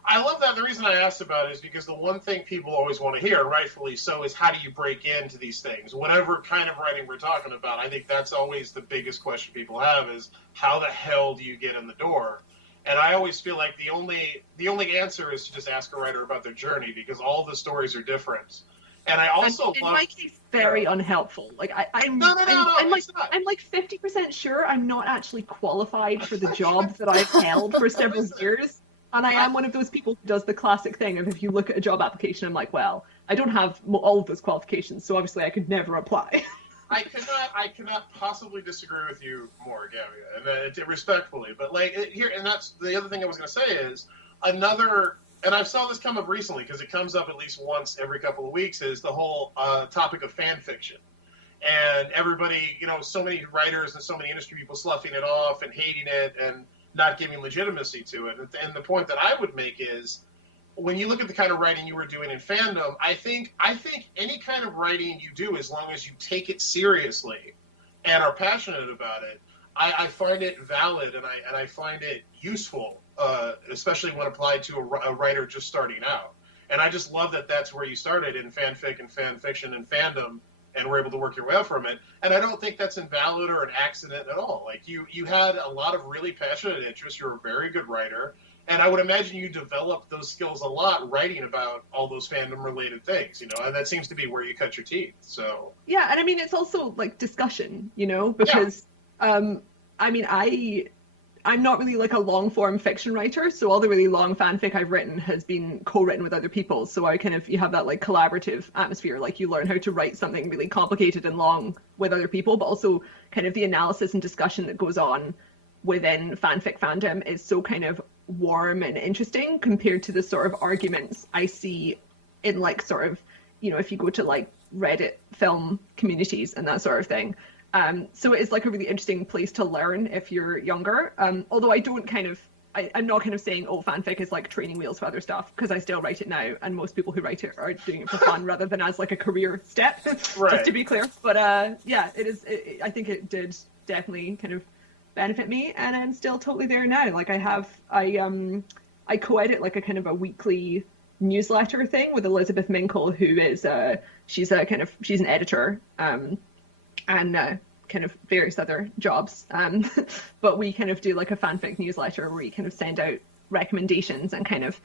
I love that. The reason I asked about it is because the one thing people always want to hear, and rightfully so, is how do you break into these things? Whatever kind of writing we're talking about, I think that's always the biggest question people have is how the hell do you get in the door? And I always feel like the only answer is to just ask a writer about their journey, because all the stories are different. And I also in my case, very unhelpful. Like I'm like 50% sure I'm not actually qualified for the job that I've held for several years. And I am one of those people who does the classic thing of if you look at a job application, I'm like, well, I don't have all of those qualifications, so obviously I could never apply. I cannot possibly disagree with you more, Gavia, and respectfully. But like here, and that's the other thing I was going to say is another, and I saw this come up recently because it comes up at least once every couple of weeks, is the whole topic of fan fiction. And everybody, you know, so many writers and so many industry people sloughing it off and hating it and not giving legitimacy to it. And the point that I would make is, when you look at the kind of writing you were doing in fandom, I think any kind of writing you do, as long as you take it seriously and are passionate about it, I find it valid and I find it useful, especially when applied to a writer just starting out. And I just love that that's where you started, in fanfic and fan fiction and fandom, and were able to work your way up from it. And I don't think that's invalid or an accident at all. Like you had a lot of really passionate interests. You're a very good writer. And I would imagine you developed those skills a lot writing about all those fandom related things, you know, and that seems to be where you cut your teeth. So yeah, and I mean it's also like discussion, you know, because I mean I'm not really like a long form fiction writer, so all the really long fanfic I've written has been co-written with other people. So I kind of, you have that like collaborative atmosphere, like you learn how to write something really complicated and long with other people, but also kind of the analysis and discussion that goes on within fanfic fandom is so kind of warm and interesting compared to the sort of arguments I see in like sort of, you know, if you go to like Reddit film communities and that sort of thing. So it is like a really interesting place to learn if you're younger. Although I don't kind of, I'm not kind of saying, oh, fanfic is like training wheels for other stuff, because I still write it now, and most people who write it are doing it for fun rather than as like a career step, Right. just to be clear. But yeah, it is. I think it did definitely kind of benefit me, and I'm still totally there now. Like I co-edit like a kind of a weekly newsletter thing with Elizabeth Minkle, who is she's an editor, and kind of various other jobs. But we kind of do like a fanfic newsletter where we kind of send out recommendations and kind of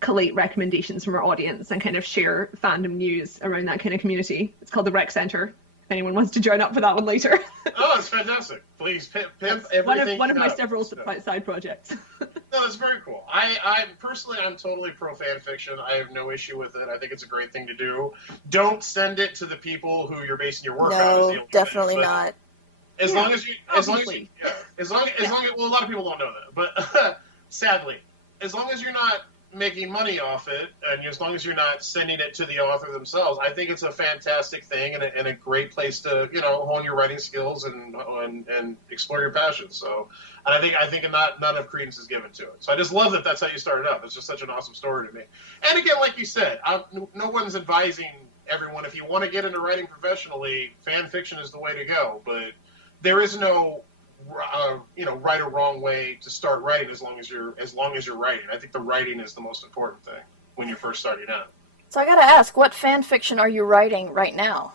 collate recommendations from our audience and kind of share fandom news around that kind of community. It's called the Rec Center. If anyone wants to join up for that one later. Oh, it's fantastic. Please pimp everything. One of my several side projects. No, that's very cool. I personally, I'm totally pro fan fiction. I have no issue with it. I think it's a great thing to do. Don't send it to the people who you're basing your work on. No, definitely not. As long as well, a lot of people don't know that, but sadly, as long as you're not making money off it, and as long as you're not sending it to the author themselves, I think it's a fantastic thing and a great place to, you know, hone your writing skills and explore your passions. So, and I think not enough credence is given to it. So I just love that that's how you started up. It's just such an awesome story to me. And again, like you said, no one's advising everyone, if you want to get into writing professionally, fan fiction is the way to go. But there is no right or wrong way to start writing as long as you're writing. I think the writing is the most important thing when you're first starting out. So I gotta ask, what fan fiction are you writing right now?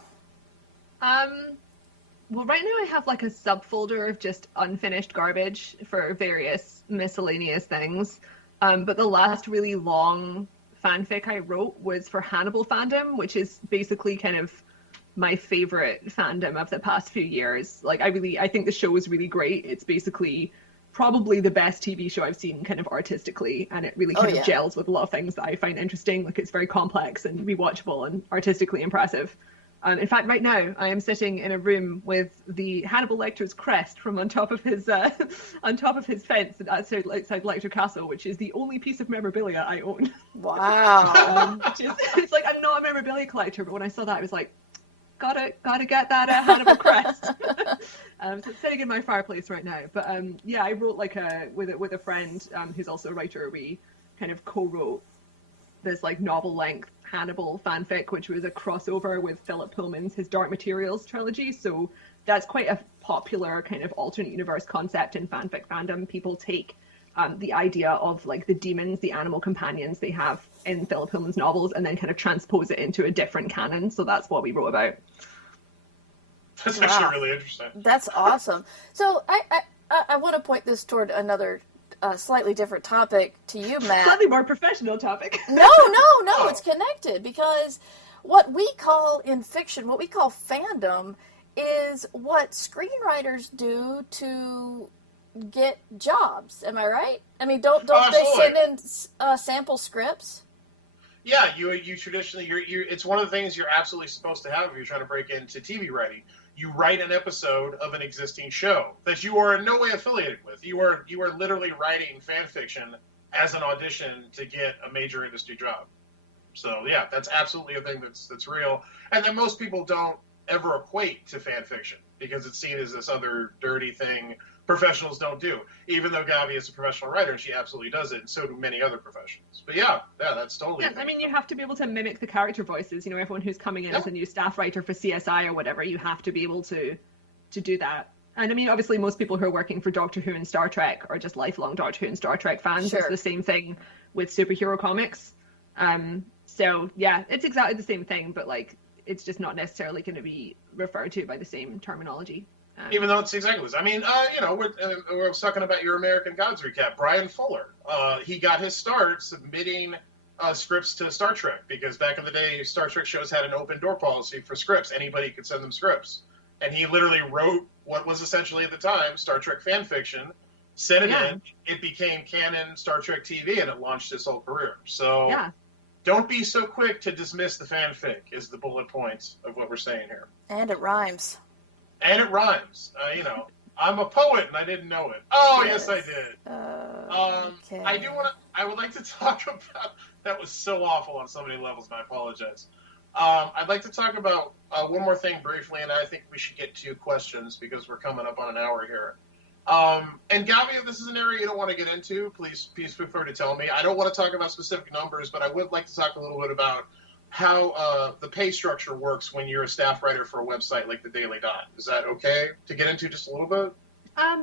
Well, right now I have like a subfolder of just unfinished garbage for various miscellaneous things. But the last really long fanfic I wrote was for Hannibal fandom, which is basically kind of my favorite fandom of the past few years. Like I think the show is really great. It's basically probably the best TV show I've seen kind of artistically, and it really kind of gels with a lot of things that I find interesting. Like it's very complex and rewatchable and artistically impressive. In fact, right now I am sitting in a room with the Hannibal Lecter's crest from on top of his fence outside Lecter Castle, which is the only piece of memorabilia I own. Wow. It's like, I'm not a memorabilia collector, but when I saw that I was like, Gotta get that Hannibal crest. So it's sitting in my fireplace right now. But yeah, I wrote like with a friend who's also a writer. We kind of co-wrote this like novel length Hannibal fanfic, which was a crossover with Philip Pullman's His Dark Materials trilogy. So that's quite a popular kind of alternate universe concept in fanfic fandom. People take the idea of like the demons, the animal companions they have in Philip Pullman's novels, and then kind of transpose it into a different canon. So that's what we wrote about. That's actually really interesting. That's awesome. So I want to point this toward another slightly different topic to you, Matt. Slightly more professional topic. No, it's connected, because what we call in fiction, what we call fandom, is what screenwriters do to get jobs. Am I right? I mean, don't they send in sample scripts? Yeah, you traditionally it's one of the things you're absolutely supposed to have if you're trying to break into TV writing. You write an episode of an existing show that you are in no way affiliated with. You are literally writing fan fiction as an audition to get a major industry job. So yeah, that's absolutely a thing that's real, and that most people don't ever equate to fan fiction because it's seen as this other dirty thing professionals don't do. Even though Gavia is a professional writer, and she absolutely does it, and so do many other professionals. But yeah, that's totally. Yeah, I mean, you have to be able to mimic the character voices. You know, everyone who's coming in as a new staff writer for CSI or whatever, you have to be able to do that. And I mean, obviously, most people who are working for Doctor Who and Star Trek are just lifelong Doctor Who and Star Trek fans. Sure. It's the same thing with superhero comics. So yeah, it's exactly the same thing, but like, it's just not necessarily going to be referred to by the same terminology. Even though it's exactly this. I mean, we're talking about your American Gods recap. Brian Fuller, he got his start submitting scripts to Star Trek, because back in the day, Star Trek shows had an open door policy for scripts. Anybody could send them scripts. And he literally wrote what was essentially at the time Star Trek fan fiction sent it in, it became canon Star Trek TV, and it launched his whole career. So don't be so quick to dismiss the fanfic, is the bullet point of what we're saying here. And it rhymes. And it rhymes. I'm a poet and I didn't know it. Oh, yes, I did. Okay. I would like to talk about, that was so awful on so many levels, and I apologize. I'd like to talk about one more thing briefly, and I think we should get to questions because we're coming up on an hour here. And Gavia, if this is an area you don't want to get into, please feel free to tell me. I don't want to talk about specific numbers, but I would like to talk a little bit about how the pay structure works when you're a staff writer for a website like the Daily Dot. Is that okay to get into just a little bit?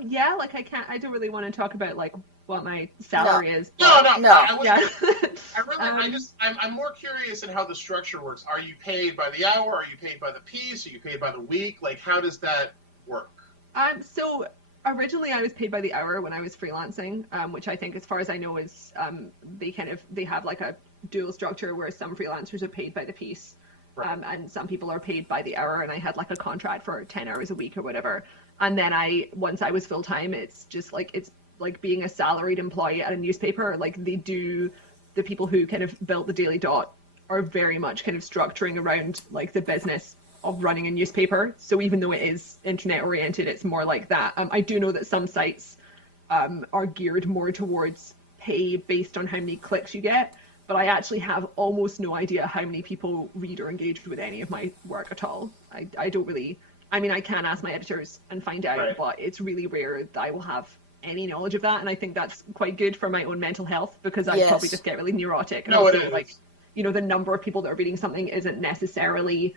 Yeah, like I don't really want to talk about like what my salary is. No. I'm more curious in how the structure works. Are you paid by the hour? Are you paid by the piece? Are you paid by the week? Like, how does that work? So originally I was paid by the hour when I was freelancing, which I think, as far as I know, is they have like a dual structure where some freelancers are paid by the piece, right. And some people are paid by the hour. And I had like a contract for 10 hours a week or whatever. And then once I was full time, it's like being a salaried employee at a newspaper. Like the people who kind of built the Daily Dot are very much kind of structuring around like the business of running a newspaper. So even though it is internet oriented, it's more like that. I do know that some sites are geared more towards pay based on how many clicks you get, but I actually have almost no idea how many people read or engage with any of my work at all. I don't really, I mean, I can ask my editors and find out, right. But it's really rare that I will have any knowledge of that. And I think that's quite good for my own mental health, because I probably just get really neurotic. And also, like, the number of people that are reading something isn't necessarily,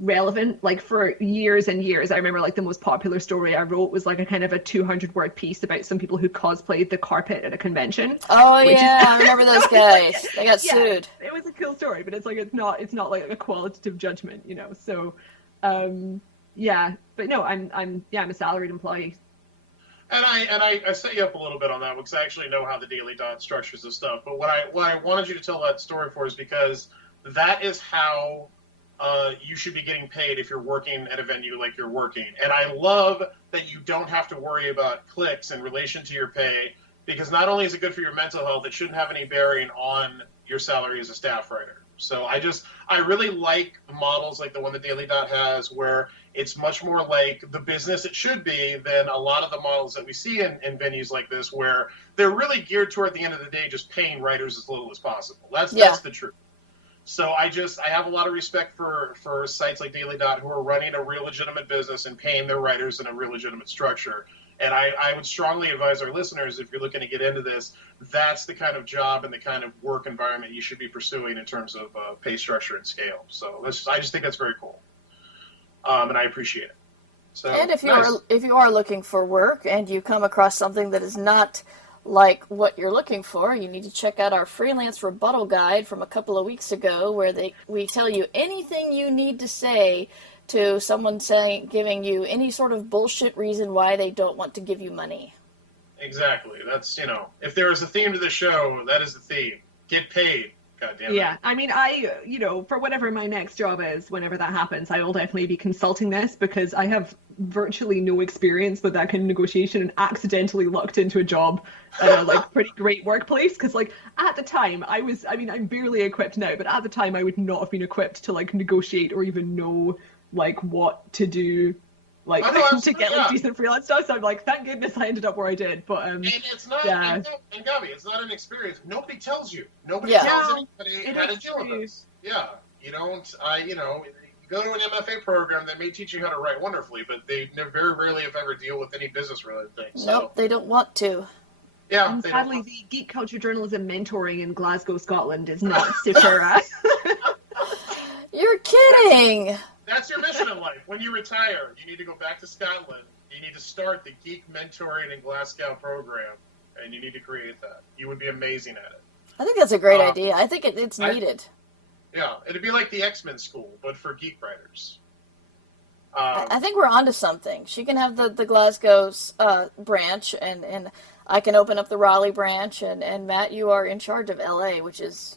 relevant. Like for years and years, I remember like the most popular story I wrote was like a kind of a 200-word piece about some people who cosplayed the carpet at a convention. Oh yeah, I remember those guys. They got sued. It was a cool story, but it's not like a qualitative judgment, So, but no, I'm a salaried employee. And I set you up a little bit on that because I actually know how the Daily Dot structures this stuff. But what I wanted you to tell that story for is because that is how you should be getting paid if you're working at a venue like you're working. And I love that you don't have to worry about clicks in relation to your pay, because not only is it good for your mental health, it shouldn't have any bearing on your salary as a staff writer. So I really like models like the one that Daily Dot has, where it's much more like the business it should be than a lot of the models that we see in venues like this, where they're really geared toward, at the end of the day, just paying writers as little as possible. That's the truth. So I have a lot of respect for sites like Daily Dot who are running a real legitimate business and paying their writers in a real legitimate structure. And I would strongly advise our listeners, if you're looking to get into this, that's the kind of job and the kind of work environment you should be pursuing in terms of pay structure and scale. So I just think that's very cool. And I appreciate it. So, and if you are looking for work and you come across something that is not like what you're looking for, you need to check out our freelance rebuttal guide from a couple of weeks ago, where we tell you anything you need to say to someone giving you any sort of bullshit reason why they don't want to give you money. Exactly. That's, if there is a theme to the show, that is the theme. Get paid. God damn it. Yeah, I mean, for whatever my next job is, whenever that happens, I will definitely be consulting this, because I have virtually no experience with that kind of negotiation, and accidentally lucked into a job at a pretty great workplace. Because at the time I'm barely equipped now, but at the time I would not have been equipped to negotiate or even know what to do to get decent freelance stuff. So I'm thank goodness I ended up where I did. But and it's not, and Gabby, it's not an experience. Nobody tells you. Nobody tells anybody how to deal with this. Yeah, you don't. You go to an MFA program, they may teach you how to write wonderfully, but they very rarely, if ever, deal with any business-related things. Nope, they don't want to. Yeah. And sadly, the geek culture journalism mentoring in Glasgow, Scotland, is not super. You're kidding. That's your mission in life. When you retire, you need to go back to Scotland. You need to start the Geek Mentoring in Glasgow program, and you need to create that. You would be amazing at it. I think that's a great idea. I think it's needed. Yeah, it'd be like the X-Men school, but for geek writers. I think we're onto something. She can have the Glasgow's branch, and I can open up the Raleigh branch, and Matt, you are in charge of LA, which is,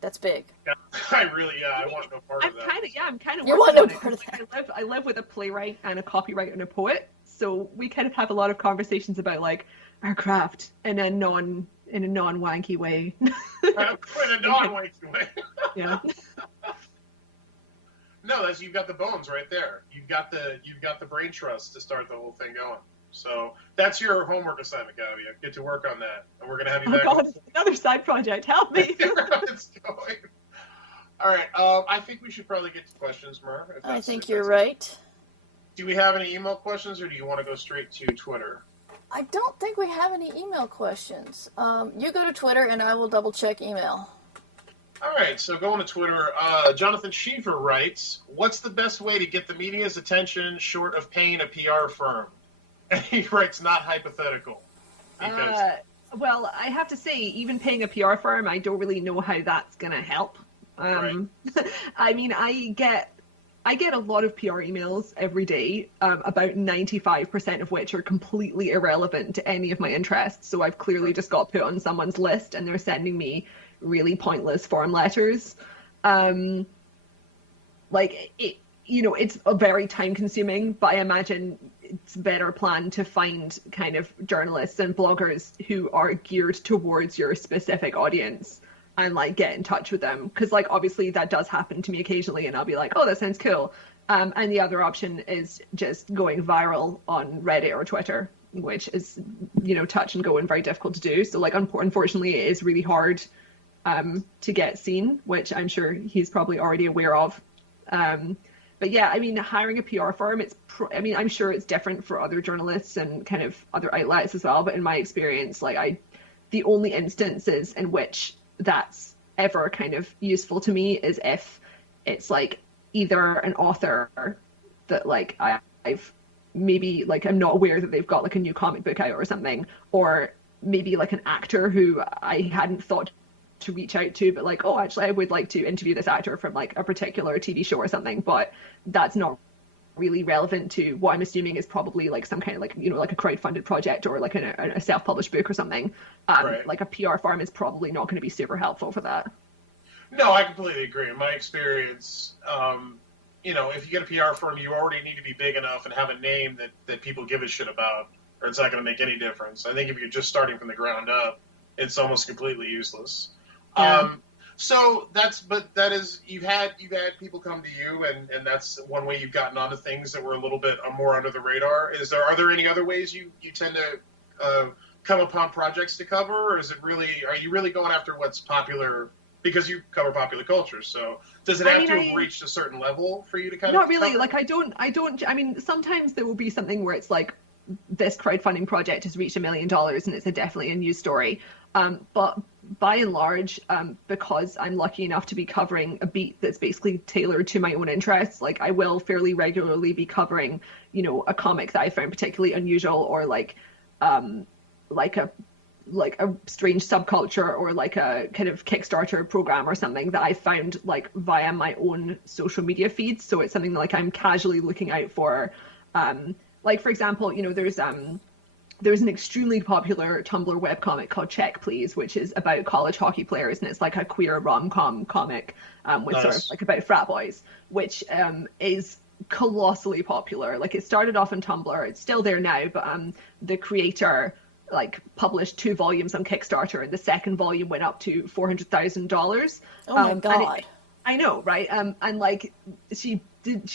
that's big. Yeah, I want no part of that. I'm kind of You want no part of that. I live with a playwright and a copyright and a poet, so we kind of have a lot of conversations about like our craft in a non-wanky way. In a non-wanky way. Yeah. No, you've got the bones right there. You've got the brain trust to start the whole thing going. So that's your homework assignment, Gavia. Get to work on that, and we're gonna have you back. Oh God, it's another side project. Help me. It's going. All right. I think we should probably get to questions, Mer. I think you're right. Do we have any email questions, or do you want to go straight to Twitter? I don't think we have any email questions. You go to Twitter, and I will double check email. All right, so going to Twitter, Jonathan Schiefer writes, "What's the best way to get the media's attention short of paying a PR firm?" And he writes, "Not hypothetical." Because... well, I have to say, even paying a PR firm, I don't really know how that's going to help. Right. I mean, I get a lot of PR emails every day, about 95% of which are completely irrelevant to any of my interests. So I've clearly just got put on someone's list, and they're sending me really pointless form letters. Like it, it's a very time consuming, but I imagine it's better planned to find kind of journalists and bloggers who are geared towards your specific audience and like get in touch with them. Cause like, obviously that does happen to me occasionally and I'll be like, oh, that sounds cool. And the other option is just going viral on Reddit or Twitter, which is, touch and go and very difficult to do. So like, unfortunately it is really hard to get seen, which I'm sure he's probably already aware of. But yeah, I mean, hiring a PR firm, I'm sure it's different for other journalists and kind of other outlets as well. But in my experience, like the only instances in which that's ever kind of useful to me is if it's like either an author that like I've maybe like I'm not aware that they've got like a new comic book out or something, or maybe like an actor who I hadn't thought to reach out to, but like, oh, actually I would like to interview this actor from like a particular TV show or something, but that's not really relevant to what I'm assuming is probably like some kind of like, like a crowdfunded project or like a self-published book or something. Right. Like a PR firm is probably not going to be super helpful for that. No, I completely agree. In my experience, if you get a PR firm, you already need to be big enough and have a name that people give a shit about, or it's not going to make any difference. I think if you're just starting from the ground up, it's almost completely useless. Yeah. So that is you've had people come to you, and that's one way you've gotten onto things that were a little bit more under the radar. Are there any other ways you tend to come upon projects to cover, or are you really going after what's popular because you cover popular culture? So does it have to have reached a certain level for you to kind of? Not really. Cover? Like I don't. I mean, sometimes there will be something where it's like this crowdfunding project has reached $1 million and it's definitely a news story. But by and large, because I'm lucky enough to be covering a beat that's basically tailored to my own interests, like I will fairly regularly be covering, a comic that I found particularly unusual, or like a strange subculture, or like a kind of Kickstarter program or something that I found like via my own social media feeds. So it's something that, like I'm casually looking out for. Like for example, there's an extremely popular Tumblr webcomic called Check Please, which is about college hockey players, and it's like a queer rom-com comic with sort of like about frat boys, which is colossally popular. Like it started off on Tumblr, it's still there now, but the creator like published 2 volumes on Kickstarter, and the second volume went up to $400,000. Oh my god! I know, right? And like she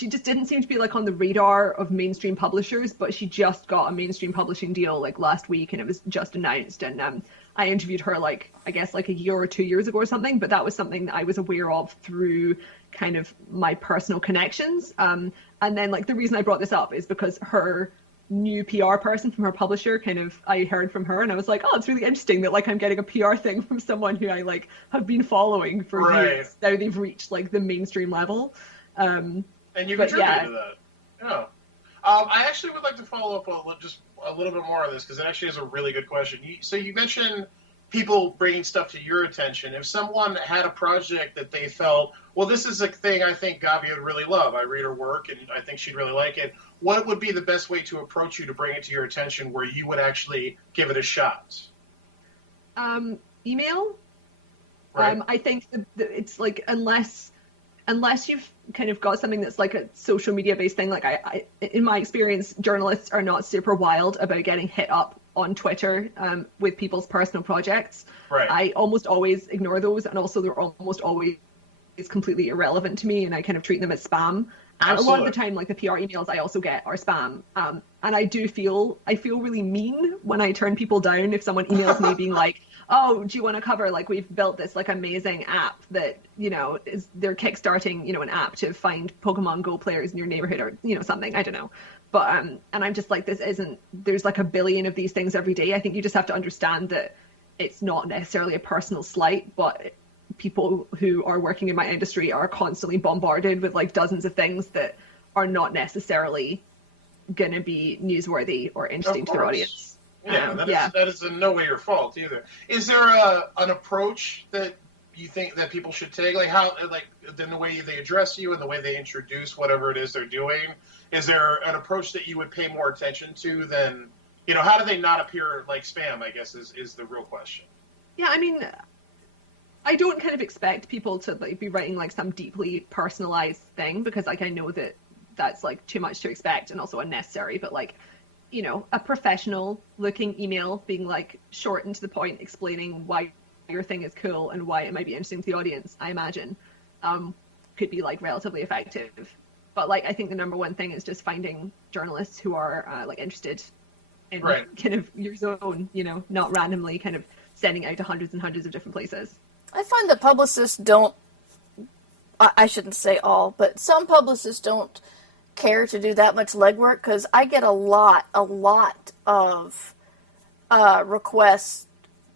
just didn't seem to be like on the radar of mainstream publishers, but she just got a mainstream publishing deal like last week, and it was just announced. And I interviewed her like I guess like a year or 2 years ago or something, but that was something that I was aware of through kind of my personal connections. And then like the reason I brought this up is because her new PR person from her publisher, I heard from her and I was like, oh, it's really interesting that like I'm getting a PR thing from someone who I like have been following for years. Now they've reached like the mainstream level. And you contributed to that. Yeah. I actually would like to follow up just a little bit more on this, because it actually is a really good question. So you mentioned people bringing stuff to your attention. If someone had a project that they felt, well, this is a thing I think Gavia would really love. I read her work and I think she'd really like it. What would be the best way to approach you to bring it to your attention where you would actually give it a shot? Email. Right. I think it's like unless unless you've kind of got something that's like a social media based thing, like I in my experience, journalists are not super wild about getting hit up on Twitter with people's personal projects. Right. I almost always ignore those, and also they're almost always completely irrelevant to me, and I kind of treat them as spam. And Absolutely. a lot of the time, like the PR emails I also get are spam. And I feel really mean when I turn people down if someone emails me being like, oh, do you want to cover, like, we've built this like amazing app that, you know, they're kickstarting, you know, an app to find Pokemon Go players in your neighborhood, or, you know, something, I don't know. But and I'm just like, there's like a billion of these things every day. I think you just have to understand that it's not necessarily a personal slight, but people who are working in my industry are constantly bombarded with like dozens of things that are not necessarily going to be newsworthy or interesting to their audience. Yeah, that is in no way your fault either. Is there an approach that you think that people should take, like how, like in the way they address you and the way they introduce whatever it is they're doing? Is there an approach that you would pay more attention to than, you know, how do they not appear like spam, I guess is the real question. Yeah, I mean, I don't kind of expect people to like be writing like some deeply personalized thing, because like I know that that's like too much to expect and also unnecessary. But like, you know, a professional looking email being like short and to the point, explaining why your thing is cool and why it might be interesting to the audience, I imagine, could be like relatively effective. But like, I think the number one thing is just finding journalists who are like interested in kind of your zone, you know, not randomly kind of sending out to hundreds and hundreds of different places. I find that publicists don't, I shouldn't say all, but some publicists don't care to do that much legwork, because I get a lot of requests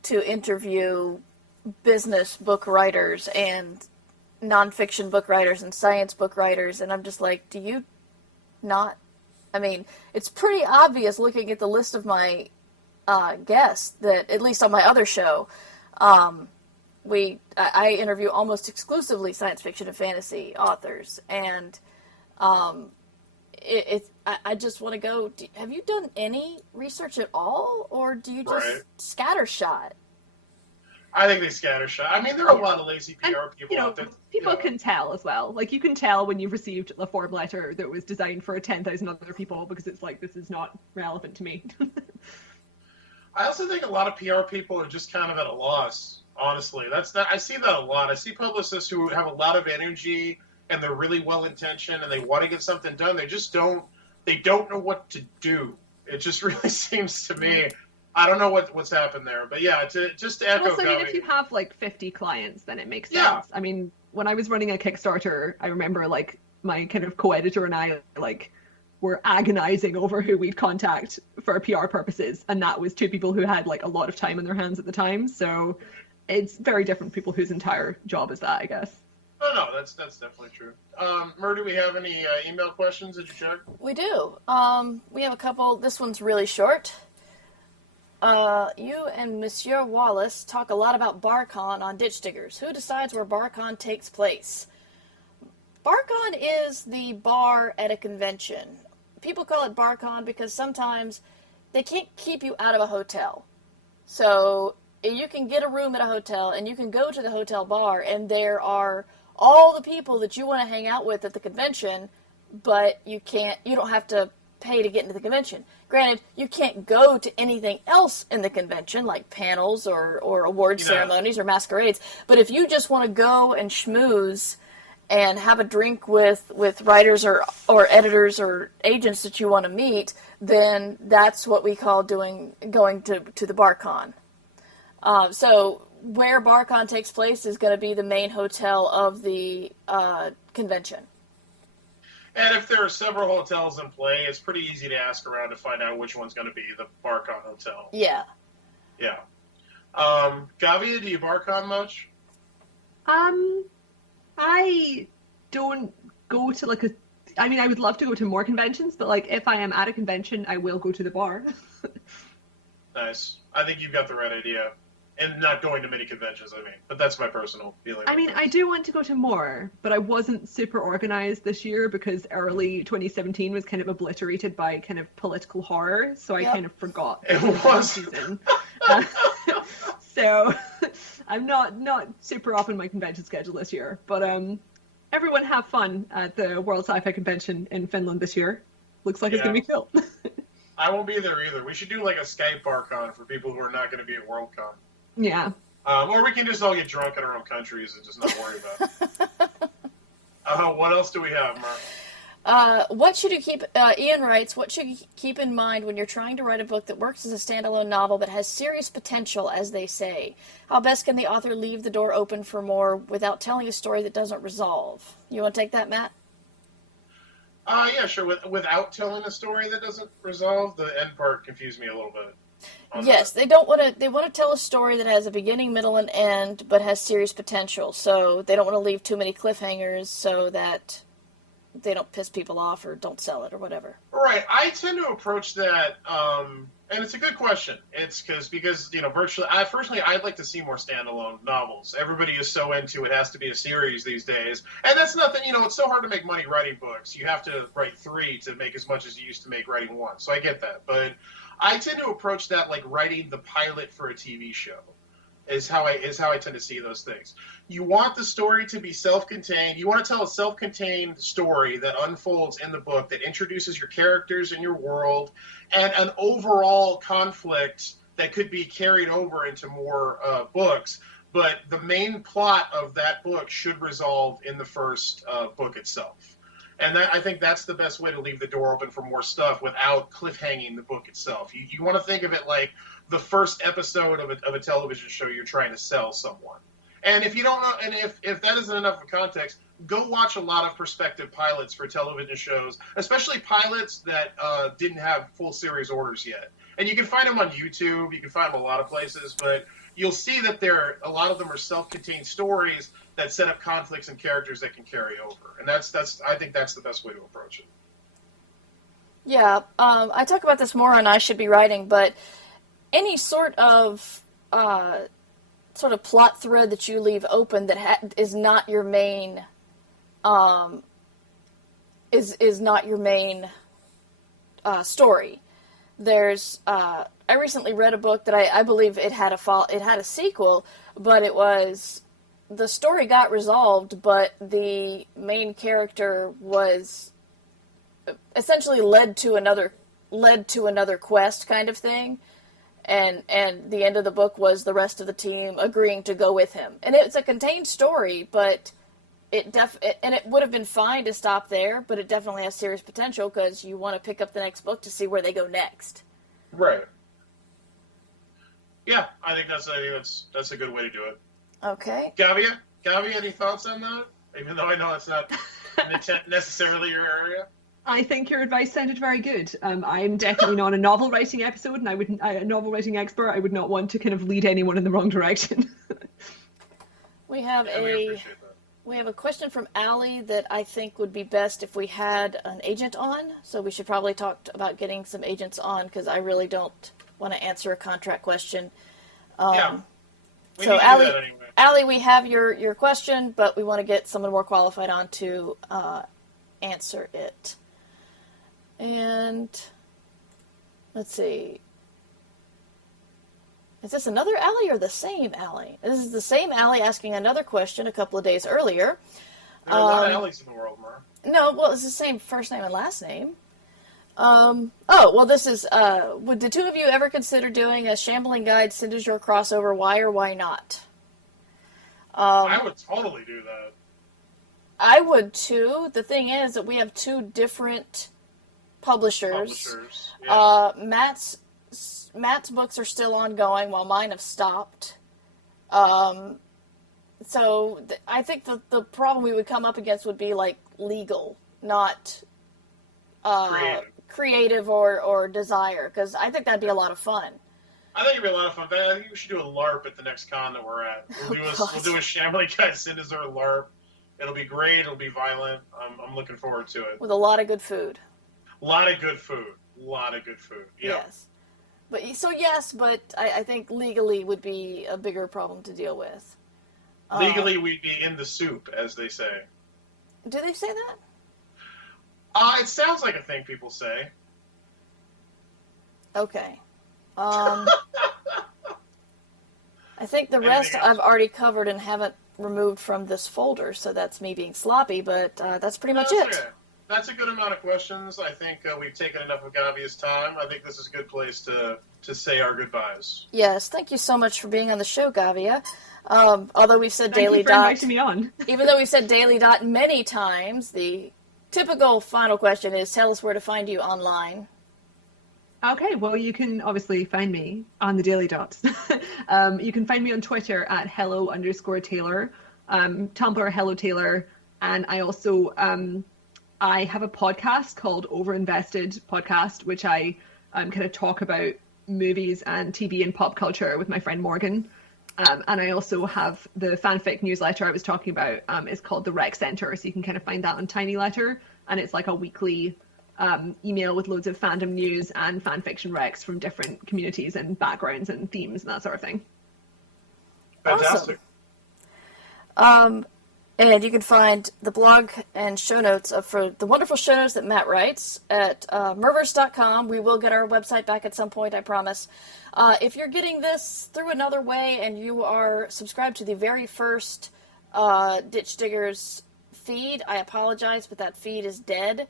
to interview business book writers and nonfiction book writers and science book writers, and I'm just like, do you not? I mean, it's pretty obvious looking at the list of my guests that, at least on my other show, I interview almost exclusively science fiction and fantasy authors, and I just want to go, have you done any research at all, or do you just scattershot? I think they scattershot. I mean, there are a lot of lazy PR people out there. People can tell as well. Like, you can tell when you've received a form letter that was designed for 10,000 other people, because it's like, this is not relevant to me. I also think a lot of PR people are just kind of at a loss, honestly. I see that a lot. I see publicists who have a lot of energy and they're really well-intentioned and they want to get something done. They just don't know what to do. It just really seems to me, I don't know what's happened there. But yeah, to echo also, I mean, if you have like 50 clients, then it makes sense. Yeah. I mean, when I was running a Kickstarter, I remember like my kind of co-editor and I like were agonizing over who we'd contact for PR purposes, and that was two people who had like a lot of time on their hands at the time. So it's very different from people whose entire job is that, I guess. Oh, no, that's definitely true. Mer, do we have any email questions? Did you check? We do. We have a couple. This one's really short. You and Monsieur Wallace talk a lot about BarCon on Ditch Diggers. Who decides where BarCon takes place? BarCon is the bar at a convention. People call it BarCon because sometimes they can't keep you out of a hotel. So you can get a room at a hotel and you can go to the hotel bar, and there are all the people that you want to hang out with at the convention, but you don't have to pay to get into the convention. Granted, you can't go to anything else in the convention, like panels or award ceremonies or masquerades, but if you just want to go and schmooze and have a drink with writers or editors or agents that you want to meet, then that's what we call going to the BarCon. So where BarCon takes place is going to be the main hotel of the convention. And if there are several hotels in play, it's pretty easy to ask around to find out which one's going to be the BarCon hotel. Yeah. Yeah. Gavia, do you BarCon much? I don't go to I mean, I would love to go to more conventions, but like if I am at a convention, I will go to the bar. Nice. I think you've got the right idea. And not going to many conventions, I mean. But that's my personal feeling. I mean, I do want to go to more, but I wasn't super organized this year because early 2017 was kind of obliterated by kind of political horror, so I kind of forgot. It was. Season. So I'm not super up in my convention schedule this year, but everyone have fun at the World Sci-Fi Convention in Finland this year. Looks like it's Yeah. going to be filled. I won't be there either. We should do like a Skype BarCon for people who are not going to be at Worldcon. Yeah. Or we can just all get drunk in our own countries and just not worry about it. What else do we have, Mark? What should you keep, Ian writes, what should you keep in mind when you're trying to write a book that works as a standalone novel but has serious potential, as they say? How best can the author leave the door open for more without telling a story that doesn't resolve? You want to take that, Matt? Yeah, sure. Without telling a story that doesn't resolve, the end part confused me a little bit. Yes, they don't want to. They want to tell a story that has a beginning, middle, and end, but has serious potential. So they don't want to leave too many cliffhangers, so that they don't piss people off or don't sell it or whatever. Right. I tend to approach that, and it's a good question. It's because virtually, I'd like to see more standalone novels. Everybody is so into it has to be a series these days, and that's nothing. It's so hard to make money writing books. You have to write 3 to make as much as you used to make writing 1. So I get that, but I tend to approach that like writing the pilot for a TV show. Is how I tend to see those things. You want the story to be self-contained. You want to tell a self-contained story that unfolds in the book, that introduces your characters and your world, and an overall conflict that could be carried over into more books. But the main plot of that book should resolve in the first book itself. And I think that's the best way to leave the door open for more stuff without cliffhanging the book itself. You want to think of it like the first episode of a television show you're trying to sell someone. And if you don't know, and if that isn't enough of context, go watch a lot of prospective pilots for television shows, especially pilots that didn't have full series orders yet. And you can find them on YouTube. You can find them a lot of places, but you'll see that a lot of them are self-contained stories that set up conflicts and characters that can carry over. And I think that's the best way to approach it. Yeah, I talk about this more on I Should Be Writing, but any sort of plot thread that you leave open that is not your main is not your main story. There's I recently read a book that I believe it had a sequel, but the story got resolved, but the main character was essentially led to another quest kind of thing, and the end of the book was the rest of the team agreeing to go with him. And it's a contained story, but it would have been fine to stop there, but it definitely has serious potential because you want to pick up the next book to see where they go next. Right. Yeah, I think that's a good way to do it. Okay. Gavia, any thoughts on that? Even though I know it's not necessarily your area. I think your advice sounded very good. I'm definitely not a novel writing episode, and a novel writing expert. I would not want to kind of lead anyone in the wrong direction. We have a question from Allie that I think would be best if we had an agent on. So we should probably talk about getting some agents on because I really don't want to answer a contract question. Yeah. So Allie, we have your question, but we want to get someone more qualified on to answer it. And let's see. Is this another Allie or the same Allie? This is the same Allie asking another question a couple of days earlier. There are a lot of Allies in the world, Mar. No, well, it's the same first name and last name. This is, would the two of you ever consider doing a Shambling Guide Cinder's crossover? Why or why not? I would totally do that. I would too. The thing is that we have two different publishers. Yeah. Matt's books are still ongoing while mine have stopped. So I think the problem we would come up against would be like legal, not creative or desire, because I think that'd be a lot of fun. I think it'd be a lot of fun. I think we should do a LARP at the next con that we're at. We'll do a Shambling Guide Cinder's LARP. It'll be great. It'll be violent. I'm looking forward to it. With a lot of good food. A lot of good food. Yeah. Yes. But I think legally would be a bigger problem to deal with. Legally, we'd be in the soup, as they say. Do they say that? It sounds like a thing people say. Okay. I think the rest I've already covered and haven't removed from this folder, so that's me being sloppy, but that's pretty much it. Okay. That's a good amount of questions. I think we've taken enough of Gavia's time. I think this is a good place to say our goodbyes. Yes, thank you so much for being on the show, Gavia. Although we've said Thank Daily you for Dot, inviting me on. even though we've said Daily Dot many times, the typical final question is, tell us where to find you online. Okay, well, you can obviously find me on the Daily Dots. You can find me on Twitter at hello_Taylor, Tumblr Hello Taylor, and I also I have a podcast called Overinvested Podcast, which I kind of talk about movies and TV and pop culture with my friend Morgan. And I also have the fanfic newsletter I was talking about. It's called the Rec Center, so you can kind of find that on Tiny Letter, and it's like a weekly email with loads of fandom news and fanfiction recs from different communities and backgrounds and themes and that sort of thing. Fantastic. Awesome. And you can find the blog and show notes for the wonderful show notes that Matt writes at merverse.com. We will get our website back at some point, I promise. If you're getting this through another way and you are subscribed to the very first Ditch Diggers feed, I apologize, but that feed is dead.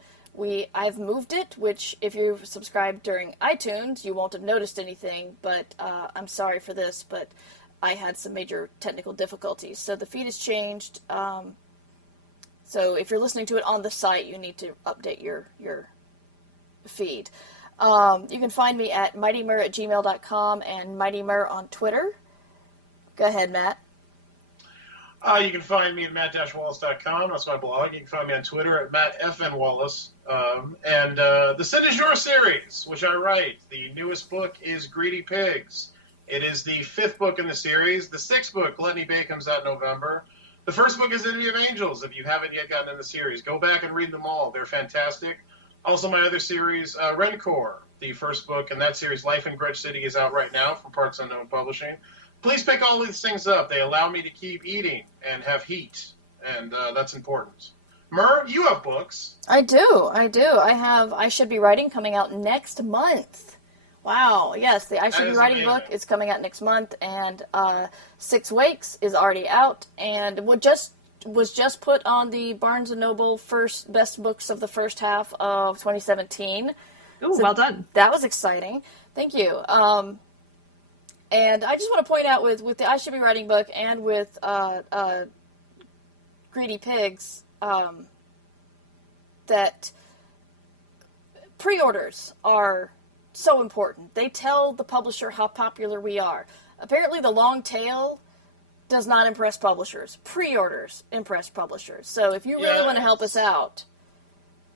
I've moved it, which if you subscribed during iTunes, you won't have noticed anything, but I'm sorry for this, but I had some major technical difficulties. So the feed has changed. So if you're listening to it on the site, you need to update your feed. You can find me at mightymur@gmail.com and mightymur on Twitter. Go ahead, Matt. You can find me at matt-wallace.com. That's my blog. You can find me on Twitter at mattfnwallace. And the Sid is Your series, which I write. The newest book is Greedy Pigs. It is the 5th book in the series. The 6th book, Gluttony Bay, comes out in November. The first book is Envy of Angels. If you haven't yet gotten in the series, go back and read them all. They're fantastic. Also, my other series, Rencore, the first book in that series, Life in Grudge City, is out right now from Parts Unknown Publishing. Please pick all these things up. They allow me to keep eating and have heat, and that's important. Mur, you have books. I do. I Should Be Writing coming out next month. Wow, yes, the I Should Be Writing book is coming out next month, and 6 Wakes is already out, and was just put on the Barnes & Noble first best books of the first half of 2017. Oh, so well done. That was exciting. Thank you. And I just want to point out with the I Should Be Writing book and with Greedy Pigs that pre-orders are so important. They tell the publisher how popular we are. Apparently the long tail does not impress publishers. Pre-orders impress publishers. So if you really want to help us out.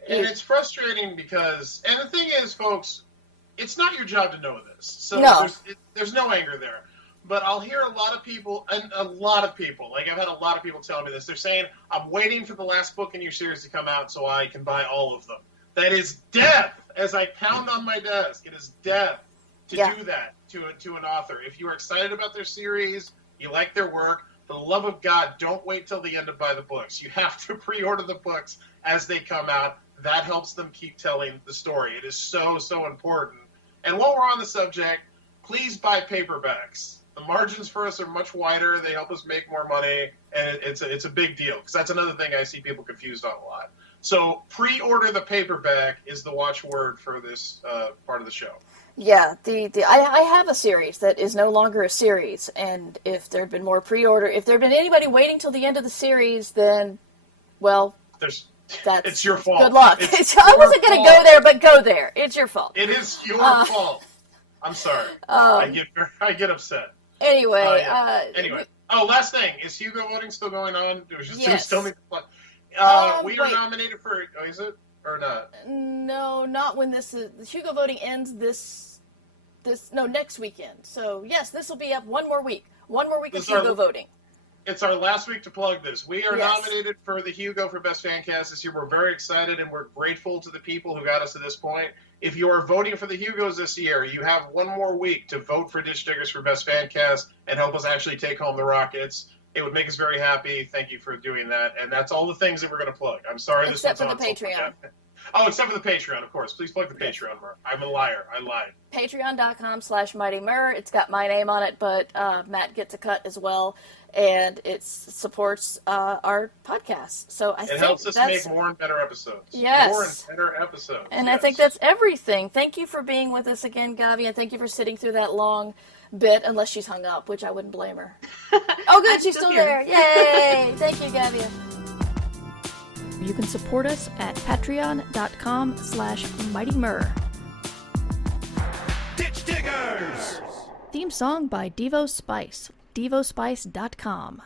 And it's frustrating because, and the thing is, folks, it's not your job to know this. So no. There's no anger there. But I'll hear a lot of people, like I've had a lot of people telling me this. They're saying, I'm waiting for the last book in your series to come out so I can buy all of them. That is death. As I pound on my desk, it is death to do that to an author. If you are excited about their series, you like their work, for the love of God, don't wait till the end to buy the books. You have to pre-order the books as they come out. That helps them keep telling the story. It is so, so important. And while we're on the subject, please buy paperbacks. The margins for us are much wider. They help us make more money, and it's a big deal, because that's another thing I see people confused on a lot. So pre-order the paperback is the watchword for this part of the show. Yeah, I have a series that is no longer a series, and if there had been more pre-order, if there had been anybody waiting till the end of the series, then, well, it's your fault. Good luck. I wasn't going to go there, but go there. It's your fault. It is your fault. I'm sorry. I get upset. Anyway. Anyway. Last thing. Is Hugo voting still going on? Yes. Still need to we are nominated for. Oh, is it or not? No, not when this is. The Hugo voting ends next weekend. So yes, this will be up one more week. One more week of Hugo voting. It's our last week to plug this. We are nominated for the Hugo for Best Fan Cast this year. We're very excited, and we're grateful to the people who got us to this point. If you are voting for the Hugos this year, you have one more week to vote for Ditch Diggers for Best Fan Cast and help us actually take home the Rockets. It would make us very happy. Thank you for doing that. And that's all the things that we're going to plug. I'm sorry except this for the Patreon. Oh, except for the Patreon, of course. Please plug the Patreon, Mer. I'm a liar. I lied. Patreon.com/MightyMur. It's got my name on it, but Matt gets a cut as well, and it supports our podcast. So I think it helps us make more and better episodes. Yes. More and better episodes. And yes. I think that's everything. Thank you for being with us again, Gavia. Thank you for sitting through that long bit, unless she's hung up, which I wouldn't blame her. Oh, good, she's still there. Yay! Thank you, Gavia. You can support us at patreon.com/MightyMur. Ditch Diggers! Theme song by Devo Spice. DevoSpice.com.